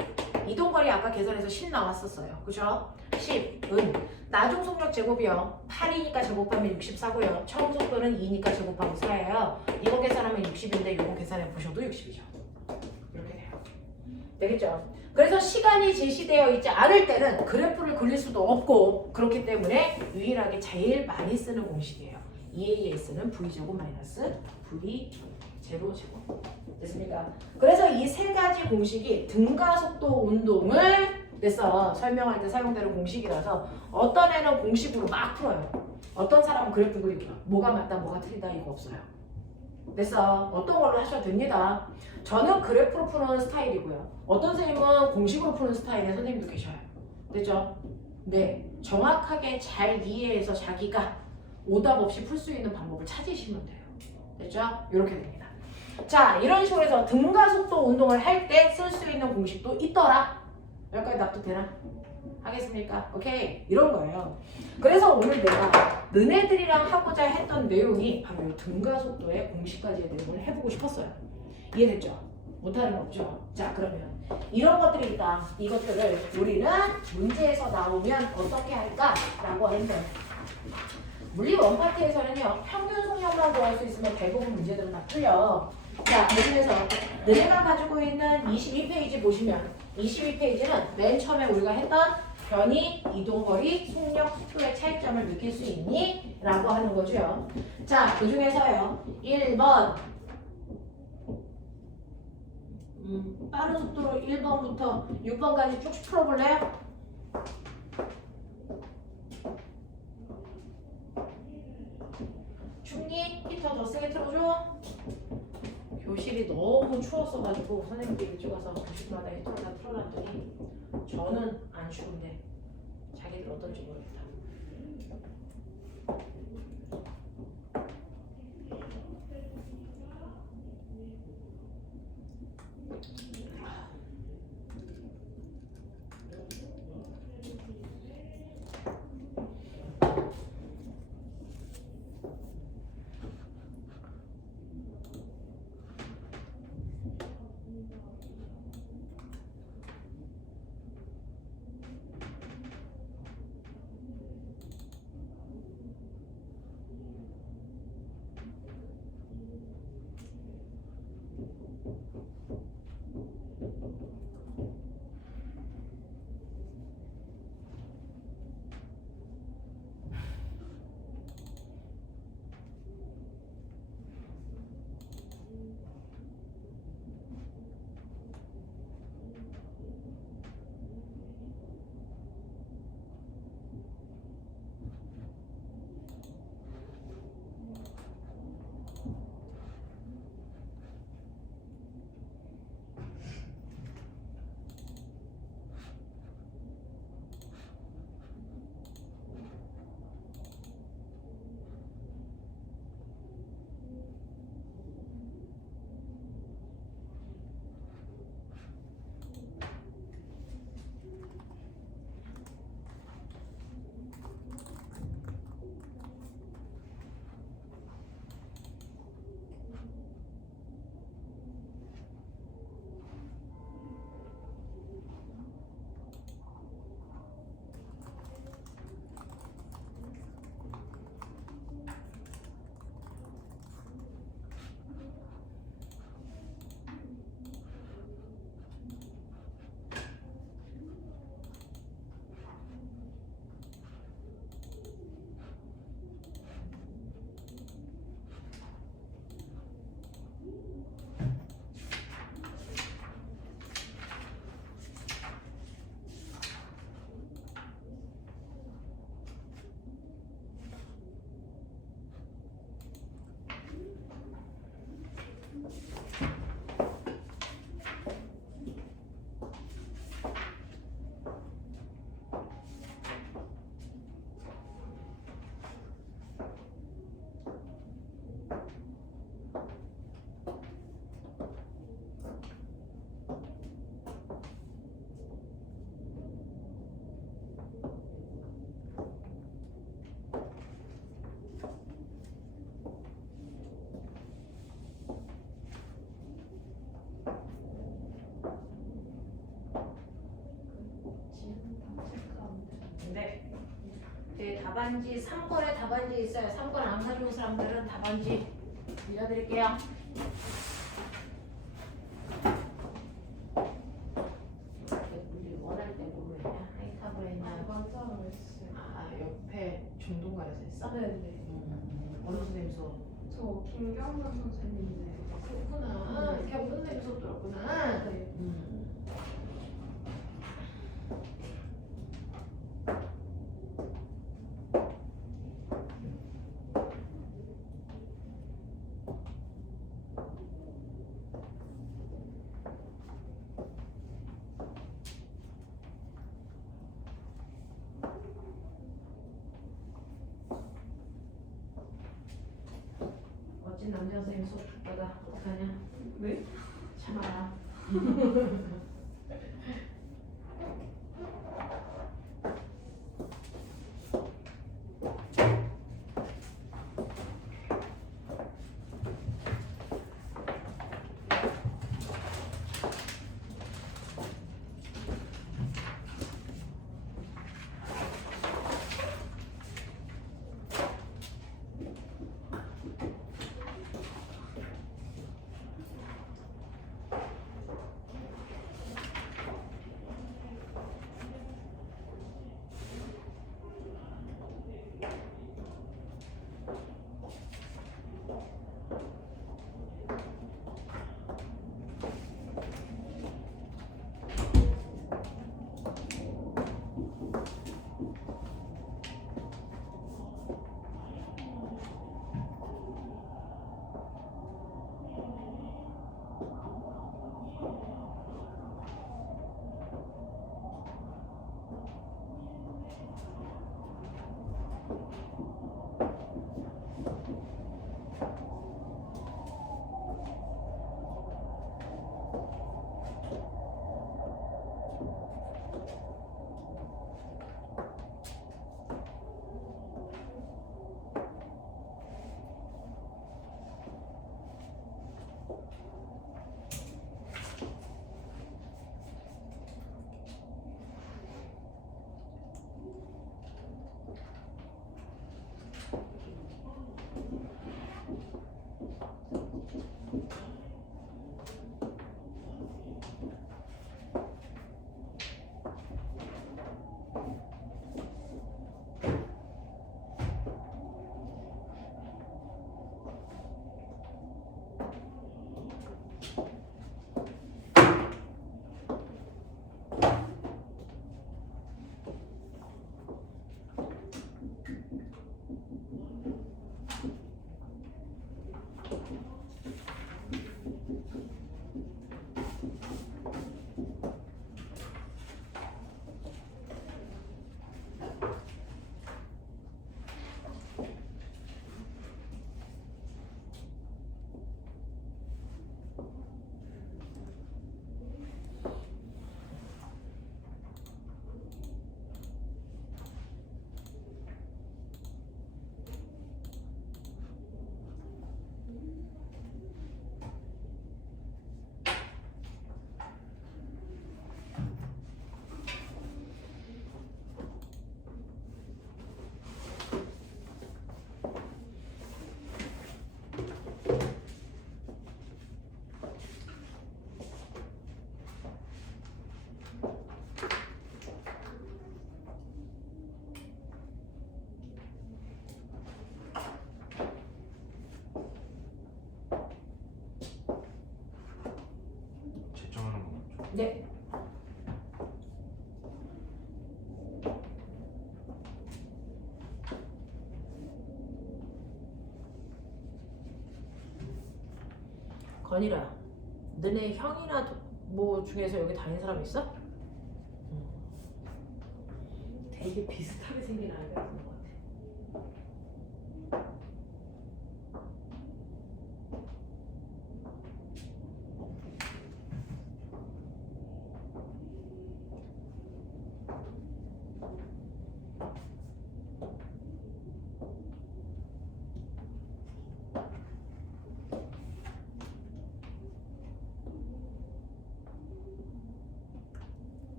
이동거리 아까 계산해서 10 나왔었어요. 그죠? 10은 나중 속력 제곱이요. 8이니까 제곱하면 64고요. 처음 속도는 2니까 제곱하고 4예요. 이거 계산하면 60인데 이거 계산해 보셔도 60이죠. 이렇게 돼요. 되겠죠? 그래서 시간이 제시되어 있지 않을 때는 그래프를 그릴 수도 없고 그렇기 때문에 유일하게 제일 많이 쓰는 공식이에요. EAS는 V제곱 마이너스 V0 제곱. 됐습니까? 그래서 이 세 가지 공식이 등가속도 운동을 그래서 설명할 때 사용되는 공식이라서 어떤 애는 공식으로 막 풀어요. 어떤 사람은 그래프 그리고 뭐가 맞다 뭐가 틀리다 이거 없어요. 그래서 어떤 걸로 하셔도 됩니다. 저는 그래프로 푸는 스타일이고요. 어떤 선생님은 공식으로 푸는 스타일의 선생님도 계셔요. 됐죠? 네, 정확하게 잘 이해해서 자기가 오답 없이 풀 수 있는 방법을 찾으시면 돼요. 됐죠? 이렇게 됩니다. 자, 이런 식으로 해서 등가속도 운동을 할 때 쓸 수 있는 공식도 있더라. 여기까지 납득되나? 하겠습니까? 오케이. 이런 거예요. 그래서 오늘 내가 너네들이랑 하고자 했던 내용이 바로 이 등가속도의 공식까지의 내용을 해보고 싶었어요. 이해됐죠? 못하는 거 없죠? 자, 그러면 이런 것들이 있다. 이것들을 우리는 문제에서 나오면 어떻게 할까라고 하는데 물리 원파트에서는요. 평균 속력만 구할 수 있으면 대부분 문제들은 다 풀려. 자, 여기에서 너네가 가지고 있는 22페이지 보시면 22페이지는 맨 처음에 우리가 했던 변이, 이동거리, 속력, 속도의 차이점을 느낄 수 있니? 라고 하는 거죠. 자, 그 중에서요. 1번 빠른 속도로 1번부터 6번까지 쭉쭉 풀어볼래요? 춥니? 히터 더 세게 틀어줘. 교실이 너무 추웠어가지고 선생님들이 일찍 와서 교실마다 히터를 다 틀어놨더니 저는 안 추운데 자기들 어떨지 모르겠다. 답안지 3번에 답안지 있어요. 3번 안 가져온 사람들은 답안지 빌려드릴게요. 우리 원할 때 뭐로 했냐? 하이탑을 했냐? 맞아요, 했어요. 아 옆에 중동가에서 했어? 네네. 어느 선생님 수업? 저 김경문 선생님인데. 그렇구나. 이렇게 어느 선생님 수업 들었구나. 네. 멋진 남자 선생님 수업 듣다가 어떡하냐? 네? 참아라. 네. 건이라, 너네 형이나 뭐 중에서 여기 다니는 사람 있어? 되게 비슷하게 생긴 아이가 있는 것 같아.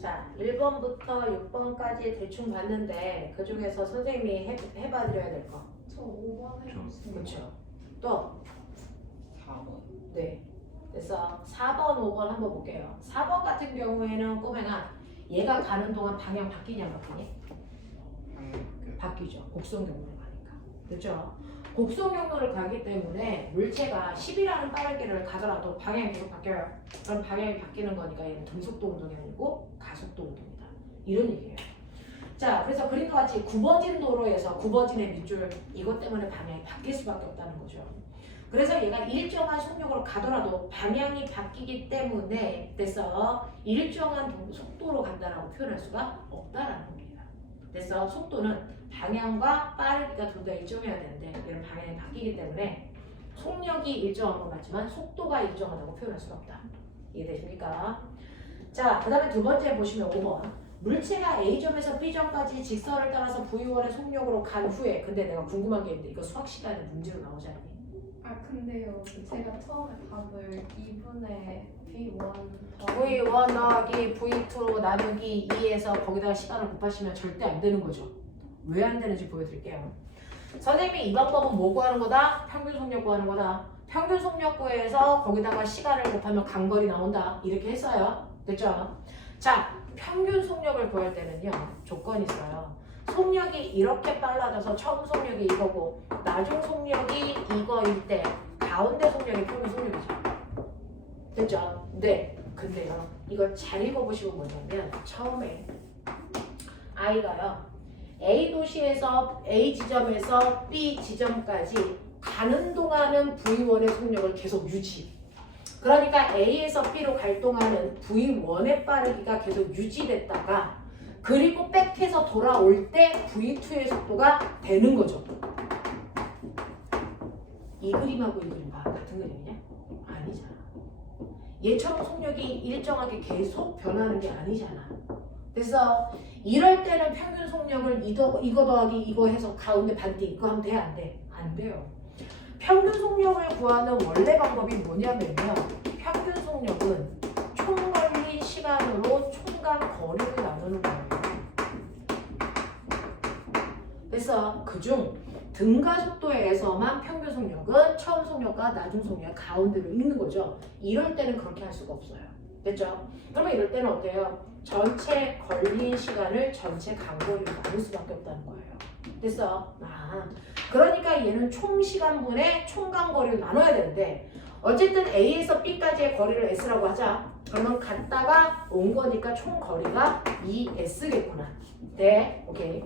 자, 1번부터 6번까지 대충 봤는데 그 중에서 선생님이 해봐 드려야 될 거. 저 5번 해줬습니다. 그렇죠. 또 4번. 네. 그래서 4번, 5번 한번 볼게요. 4번 같은 경우에는 꼬맹아 얘가 가는 동안 방향 바뀌냐 안 바뀌니? 바뀌죠. 곡선 경로로 가니까. 그렇죠? 곡선 경로를 가기 때문에 물체가 10이라는 빠르기를 가더라도 방향이 계속 바뀌어요. 그럼 방향이 바뀌는 거니까 얘는 등속도 운동이 아니고 가속도 운동이다. 이런 얘기예요. 자, 그래서 그림과 같이 굽어진 도로에서 굽어진의 밑줄 이것 때문에 방향이 바뀔 수밖에 없다는 거죠. 그래서 얘가 일정한 속력으로 가더라도 방향이 바뀌기 때문에 그래서 일정한 속도로 간다라고 표현할 수가 없다라는 겁니다. 그래서 속도는 방향과 빠르기가 둘 다 일정해야 되는데 얘는 방향이 바뀌기 때문에 속력이 일정한 건 맞지만 속도가 일정하다고 표현할 수가 없다. 이해되십니까? 자, 그 다음에 두 번째 보시면 5번. 물체가 A점에서 B점까지 직선을 따라서 V1의 속력으로 간 후에 근데 내가 궁금한 게 있는데 이거 수학 시간에 문제로 나오지 않니? 아 근데요 제가 처음에 답을 2분의 V1 V1 더하기 V2로 나누기 2에서 거기다가 시간을 곱하시면 절대 안 되는 거죠. 왜 안 되는지 보여드릴게요. 선생님이 이 방법은 뭐 구하는 거다? 평균 속력 구하는 거다. 평균 속력 구해서 거기다가 시간을 곱하면 간거리 나온다. 이렇게 했어요. 됐죠? 자, 평균 속력을 구할 때는요. 조건이 있어요. 속력이 이렇게 빨라져서 처음 속력이 이거고 나중 속력이 이거일 때 가운데 속력이 평균 속력이죠. 됐죠? 네. 근데요. 이걸 잘 읽어보시면 뭐냐면 처음에 아이가요. A 도시에서 A 지점에서 B 지점까지 가는 동안은 V1의 속력을 계속 유지. 그러니까 A에서 B로 갈 동안은 V1의 빠르기가 계속 유지됐다가 그리고 백해서 돌아올 때 V2의 속도가 되는 거죠. 이 그림하고 이 그림과 같은 그림이냐? 아니잖아. 얘처럼 속력이 일정하게 계속 변하는 게 아니잖아. 그래서 이럴 때는 평균 속력을 이거 더하기 이거 해서 가운데 반대 이거 하면 돼? 안 돼? 안 돼요. 평균 속력을 구하는 원래 방법이 뭐냐면요. 평균 속력은 총 걸린 시간으로 총간 거리를 나누는 거예요. 그래서 그중 등가속도에서만 평균 속력은 처음 속력과 나중 속력 가운데로 읽는 거죠. 이럴 때는 그렇게 할 수가 없어요. 됐죠? 그러면 이럴 때는 어때요? 전체 걸린 시간을 전체 간거리로 나눌 수밖에 없다는 거예요. 됐어? 그러니까 얘는 총 시간분의 총 간거리로 나눠야 되는데 어쨌든 A에서 B까지의 거리를 S라고 하자. 그러면 갔다가 온 거니까 총 거리가 2S겠구나. 네? 오케이.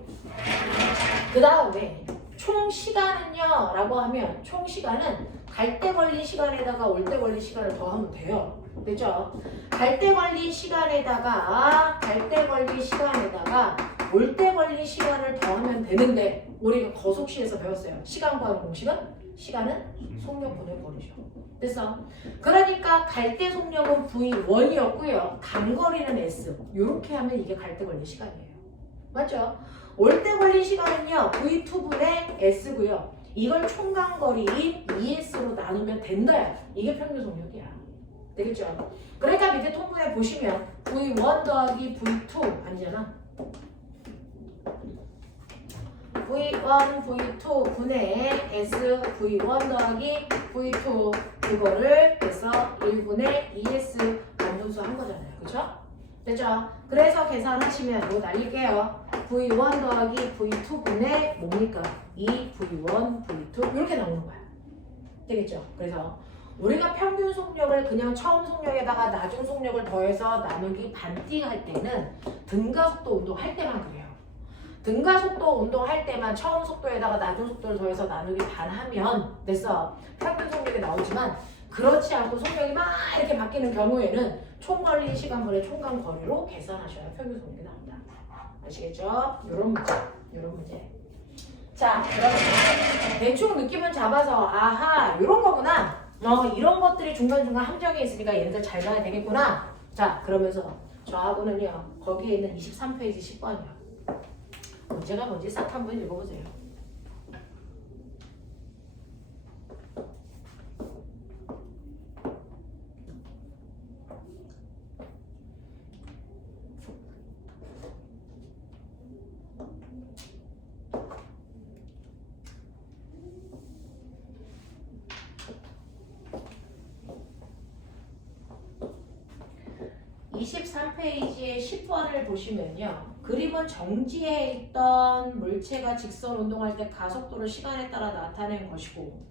그 다음에 총 시간은요? 라고 하면 총 시간은 갈 때 걸린 시간에다가 올 때 걸린 시간을 더하면 돼요. 됐죠? 갈 때 걸린 시간에다가 올 때 걸린 시간을 더하면 되는데 우리가 거속시에서 배웠어요. 시간 구하는 공식은? 시간은 속력분의 거리죠. 됐어? 그러니까 갈 때 속력은 V1이었고요. 간거리는 S. 이렇게 하면 이게 갈 때 걸린 시간이에요. 맞죠? 올 때 걸린 시간은요. V2분의 S고요. 이걸 총간거리인 ES로 나누면 된다. 이게 평균 속력이야. 되겠죠? 그러니까 밑에 통분해 보시면 V1 더하기 V2 아니잖아. V1, V2 분의 S V1 더하기 V2 그거를 해서 1분의 ES 반분수 한 거잖아요. 그쵸? 됐죠? 그래서 계산하시면 이거 날릴게요. V1 더하기 V2 분의 뭡니까? 2V1, V2 이렇게 나오는 거야. 되겠죠? 그래서 우리가 평균 속력을 그냥 처음 속력에다가 나중 속력을 더해서 나누기 반띵 할 때는 등가속도 운동할 때만 그래요. 등가속도 운동할 때만 처음 속도에다가 나중 속도를 더해서 나누기 반하면 됐어. 평균 속력이 나오지만 그렇지 않고 속력이 막 이렇게 바뀌는 경우에는 총거리 시간분의 총간 거리로 계산하셔야 평균 속력이 나온다. 아시겠죠? 요런 문제. 요런 문제. 자, 그러면 대충 느낌은 잡아서 아하 요런 거구나. 이런 것들이 중간중간 함정에 있으니까 얘네들 잘 봐야 되겠구나. 자, 그러면서 저하고는요 거기에 있는 23페이지 10번이요. 문제가 뭔지 싹 한번 읽어보세요. (23페이지의 10번을) 보시면요. 그림은 정지해 있던 물체가 직선 운동할 때 가속도를 시간에 따라 나타낸 것이고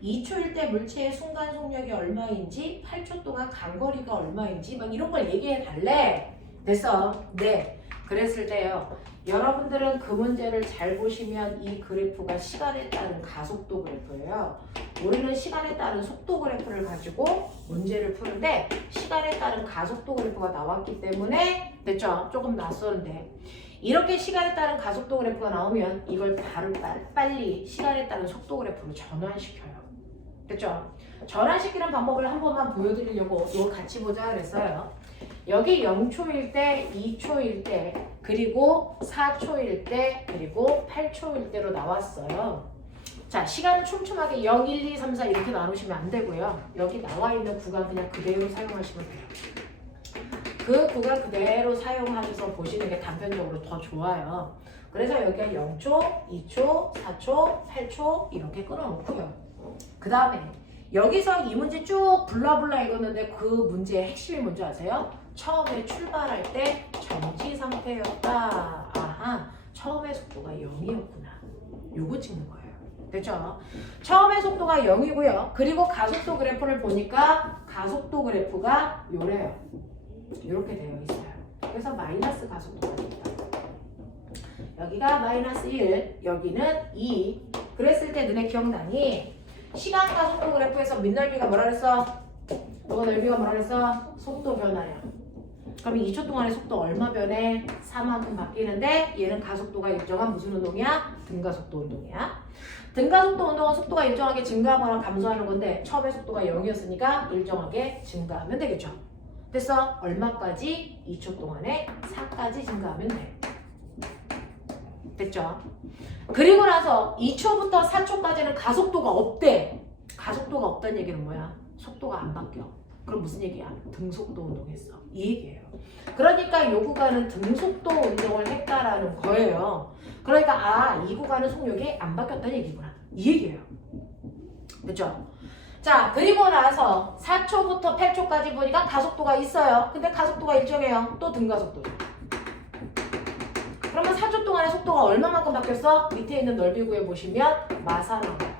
2초일 때 물체의 순간 속력이 얼마인지 8초 동안 간거리가 얼마인지 막 이런 걸 얘기해 달래. 됐어? 네. 그랬을 때요. 여러분들은 그 문제를 잘 보시면 이 그래프가 시간에 따른 가속도 그래프예요. 우리는 시간에 따른 속도 그래프를 가지고 문제를 푸는데 시간에 따른 가속도 그래프가 나왔기 때문에 됐죠? 조금 낯설은데 이렇게 시간에 따른 가속도 그래프가 나오면 이걸 바로 빨리 시간에 따른 속도 그래프로 전환시켜요. 됐죠? 전환시키는 방법을 한 번만 보여드리려고 이거 같이 보자 그랬어요. 여기 0초일 때, 2초일 때, 그리고 4초일 때, 그리고 8초일 때로 나왔어요. 자, 시간을 촘촘하게 0, 1, 2, 3, 4 이렇게 나누시면 안 되고요. 여기 나와 있는 구간 그냥 그대로 사용하시면 돼요. 그 구간 그대로 사용하셔서 보시는 게 단편적으로 더 좋아요. 그래서 여기가 0초, 2초, 4초, 8초 이렇게 끊어놓고요. 그 다음에 여기서 이 문제 쭉 블라블라 읽었는데 그 문제의 핵심이 뭔지 아세요? 처음에 출발할 때 정지 상태였다. 아하, 처음에 속도가 0이었구나. 요거 찍는 거예요. 됐죠? 처음에 속도가 0이고요. 그리고 가속도 그래프를 보니까 가속도 그래프가 요래요. 이렇게 되어 있어요. 그래서 마이너스 가속도가 됩니다. 여기가 마이너스 1, 여기는 2. 그랬을 때 너네 기억나니? 시간 가속도 그래프에서 밑넓이가 뭐라 그랬어? 이거 넓이가 뭐라 그랬어? 속도 변화야. 그럼 2초 동안의 속도 얼마 변해? 4만큼 바뀌는데 얘는 가속도가 일정한 무슨 운동이야? 등가속도 운동이야. 등가속도 운동은 속도가 일정하게 증가하거나 감소하는 건데 처음에 속도가 0이었으니까 일정하게 증가하면 되겠죠. 됐어? 얼마까지? 2초 동안에 4까지 증가하면 돼. 됐죠? 그리고 나서 2초부터 4초까지는 가속도가 없대. 가속도가 없다는 얘기는 뭐야? 속도가 안 바뀌어. 그럼 무슨 얘기야? 등속도 운동했어. 이 얘기예요. 그러니까 이 구간은 등속도 운동을 했다라는 거예요. 그러니까 이 구간은 속력이 안 바뀌었다는 얘기구나. 이 얘기예요. 됐죠? 자, 그리고 나서 4초부터 8초까지 보니까 가속도가 있어요. 근데 가속도가 일정해요. 또 등가속도죠. 그러면 4초 동안의 속도가 얼마만큼 바뀌었어? 밑에 있는 넓이 구해보시면 마사는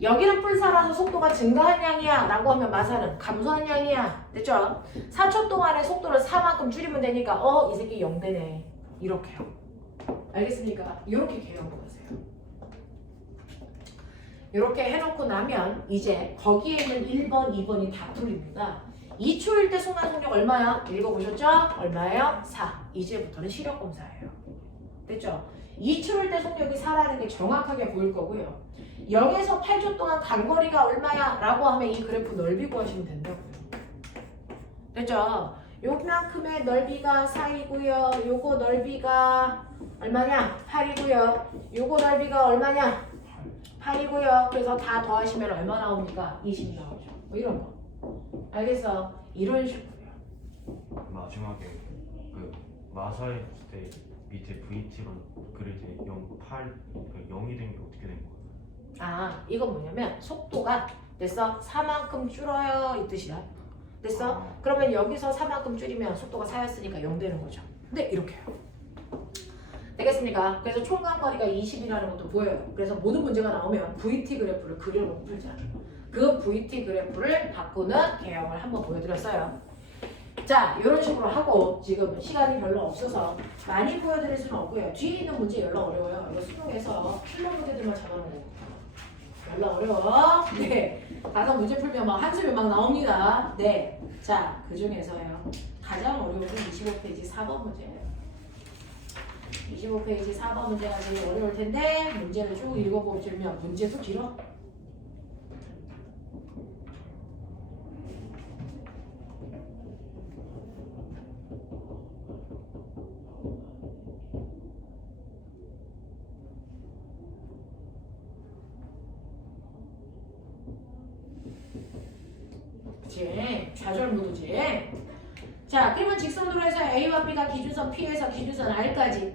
여기는 풀살아서 속도가 증가한 양이야 라고 하면 마사는 감소한 양이야. 됐죠? 4초 동안의 속도를 4만큼 줄이면 되니까 이 새끼 0되네. 이렇게요. 알겠습니까? 이렇게 계산해보세요. 이렇게 해놓고 나면 이제 거기에 있는 1번, 2번이 다 풀립니다. 2초일 때 순간 속력 얼마야? 읽어보셨죠? 얼마예요? 4. 이제부터는 시력검사예요. 됐죠? 2초일 때 속력이 4라는 게 정확하게 보일 거고요. 0에서 8초 동안 간거리가 얼마야? 라고 하면 이 그래프 넓이 구하시면 된다고요. 됐죠? 요만큼의 넓이가 4이고요. 요거 넓이가 얼마냐? 8이고요. 요거 넓이가 얼마냐? 8이고요. 그래서 다 더하시면 얼마 나옵니까? 20 나오죠. 뭐 이런 거. 알겠어? 이런 식으로요. 마지막에 그 마사에 했을 때 밑에 VT로 그릴 때 0, 8, 0이 된 게 어떻게 된 거예요? 아, 이건 뭐냐면 속도가 됐어? 4만큼 줄어요 이 뜻이야. 됐어? 그러면 여기서 4만큼 줄이면 속도가 4였으니까 0 되는 거죠. 근데 이렇게요. 되겠습니까? 그래서 총간거리가 20이라는 것도 보여요. 그래서 모든 문제가 나오면 VT 그래프를 그려놓고 풀자. 그 VT 그래프를 바꾸는 개형을 한번 보여드렸어요. 자, 이런 식으로 하고 지금 시간이 별로 없어서 많이 보여드릴 수는 없고요. 뒤에 있는 문제 연락 어려워요. 이거 수능에서 필러 문제들만 잡아놓은 거. 연락 어려워. 네. 가서 문제 풀면 막 한숨이 막 나옵니다. 네. 자, 그 중에서요. 가장 어려운 건 25페이지 4번 문제예요. 25페이지 4번 문제가 제일 어려울 텐데 문제를 쭉 읽어보시면 문제도 길어. 그치? 좌절무도지. 자, 그러면 직선으로 해서 A와 B가 기준선 P에서 기준선 R까지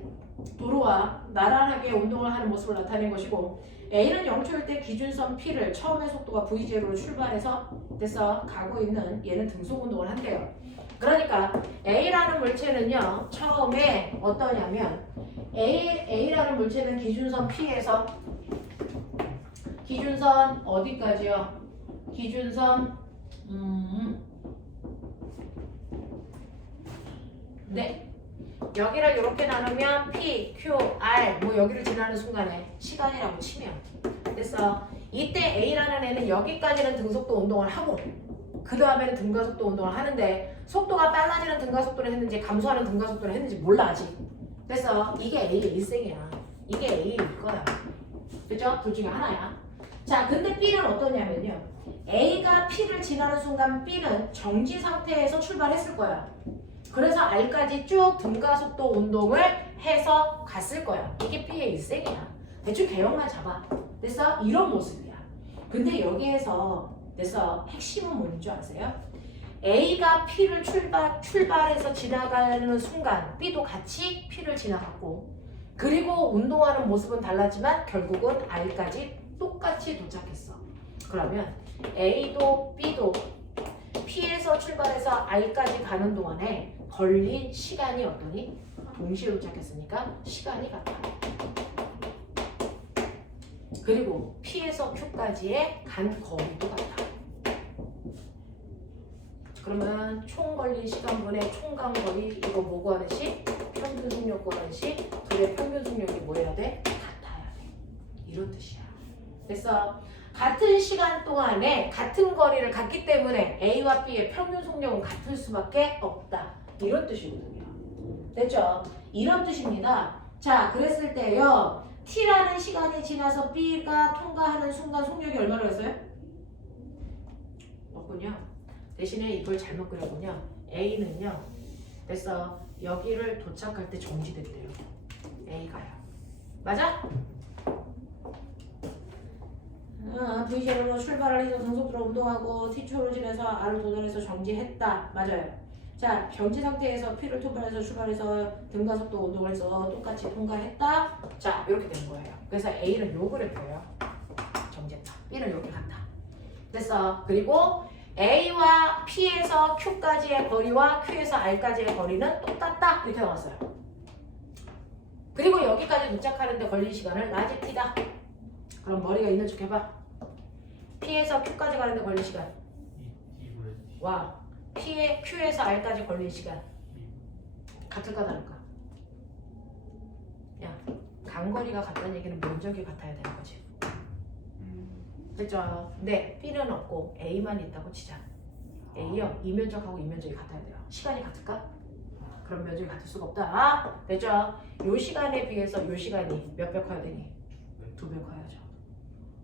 도로와 나란하게 운동을 하는 모습을 나타낸 것이고 A는 0초일 때 기준선 P를 처음의 속도가 V0로 출발해서 됐어 가고 있는 얘는 등속 운동을 한대요. 그러니까 A라는 물체는요 처음에 어떠냐면 A라는 물체는 기준선 P에서 기준선 어디까지요? 기준선 네. 여기를 이렇게 나누면 P, Q, R 뭐 여기를 지나는 순간에 시간이라고 치면 됐어. 이때 A라는 애는 여기까지는 등속도 운동을 하고 그 다음에는 등가속도 운동을 하는데 속도가 빨라지는 등가속도를 했는지 감소하는 등가속도를 했는지 몰라 아직. 됐어. 이게 A의 일생이야. 이게 A일 거야. 그죠? 둘 중에 하나야. 자, 근데 B는 어떠냐면요. A가 P를 지나는 순간 B는 정지 상태에서 출발했을 거야. 그래서 R까지 쭉 등가속도 운동을 해서 갔을 거야. 이게 B의 일생이야. 대충 개형만 잡아. 됐어? 이런 모습이야. 근데 여기에서 됐어? 핵심은 뭔 줄 아세요? A가 P를 출발해서 지나가는 순간 B도 같이 P를 지나갔고 그리고 운동하는 모습은 달랐지만 결국은 R까지 똑같이 도착했어. 그러면 A도 B도 P에서 출발해서 R까지 가는 동안에 걸린 시간이 어떠니? 동시에 도착했으니까 시간이 같아. 그리고 P에서 Q까지의 간 거리도 같아. 그러면 총 걸린 시간분의 총 간 거리 이거 뭐 구하는 시? 평균 속력 구하는 시. 둘의 평균 속력이 뭐 해야 돼? 같아야 돼. 이런 뜻이야. 됐어? 같은 시간 동안에 같은 거리를 갔기 때문에 A와 B의 평균 속력은 같을 수밖에 없다. 이런 뜻이거든요. 됐죠? 이런 뜻입니다. 자, 그랬을 때요. T라는 시간이 지나서 B가 통과하는 순간 속력이 얼마나 했어요? 없군요. 대신에 이걸 잘못 그렸군요. A는요. 됐어. 여기를 도착할 때 정지됐대요. A가요. 맞아? V0로 출발을 해서 등속도로 운동하고 T초로 지나서 R을 도달해서 정지했다. 맞아요. 자, 정지 상태에서 P를 통과해서 출발해서 등가속도 운동을 해서 똑같이 통과했다. 자, 이렇게 되는 거예요. 그래서 A는 요 그래프예요. 정지했다. B는 여기 갔다. 됐어. 그리고 A와 P에서 Q까지의 거리와 Q에서 R까지의 거리는 똑같다. 이렇게 나왔어요. 그리고 여기까지 도착하는데 걸린 시간을 라지 T다. 그럼 머리가 있는 척 해봐. P에서 Q까지 가는데 걸린 시간. 와. P에 Q에서 R까지 걸린 시간. 같을까 다를까? 야, 간거리가 같다는 얘기는 면적이 같아야 되는 거지. 됐죠? 근데 B는 없고 A만 있다고 치자. A요. 이 면적하고 이 면적이 같아야 돼요. 시간이 같을까? 그럼 면적이 같을 수가 없다. 됐죠? 요 시간에 비해서 요 시간이 몇 배 커야 되니? 2배 커야죠.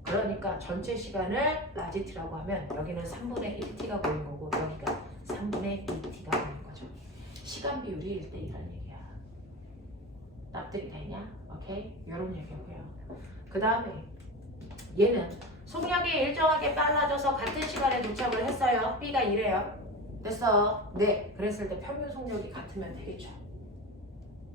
그러니까 전체 시간을 라지 T라고 하면 여기는 3분의 1T가 보이는 거고 여기가 3분의 2T가 보이는 거죠. 시간 비율이 1대1이라는 얘기야. 납득이 되냐? 오케이? 이런 얘기고요. 그 다음에 얘는 속력이 일정하게 빨라져서 같은 시간에 도착을 했어요. B가 이래요. 됐어? 네. 그랬을 때 평균 속력이 같으면 되겠죠.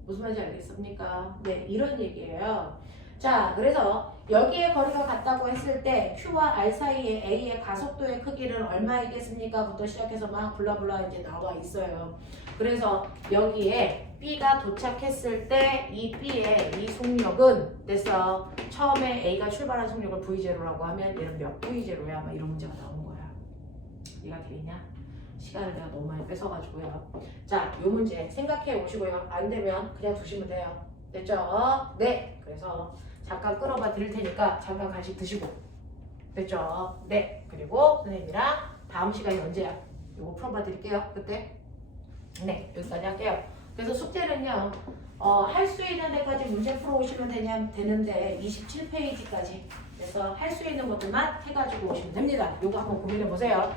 무슨 말인지 알겠습니까? 네, 이런 얘기예요. 자, 그래서 여기에 거리가 같다고 했을 때 Q와 R 사이의 A의 가속도의 크기는 얼마이겠습니까? 부터 시작해서 막 블라블라 이제 나와 있어요. 그래서 여기에 B가 도착했을 때 이 B의 이 속력은 됐어. 처음에 A가 출발한 속력을 V0라고 하면 얘는 몇 V0야? 막 이런 문제가 나온 거야. 이해가 되겠냐? 시간을 내가 너무 많이 뺏어가지고요. 자, 요 문제 생각해 보시고요. 안 되면 그냥 두시면 돼요. 됐죠? 네. 그래서 잠깐 끌어봐 드릴 테니까 잠깐 간식 드시고. 됐죠? 네. 그리고 선생님이랑 다음 시간이 언제야? 요거 풀어봐 드릴게요. 그때. 네. 여기까지 할게요. 그래서 숙제는요. 할 수 있는 데까지 문제 풀어오시면 되는데 27페이지까지. 그래서 할 수 있는 것들만 해가지고 오시면 됩니다. 요거 한번 고민해 보세요.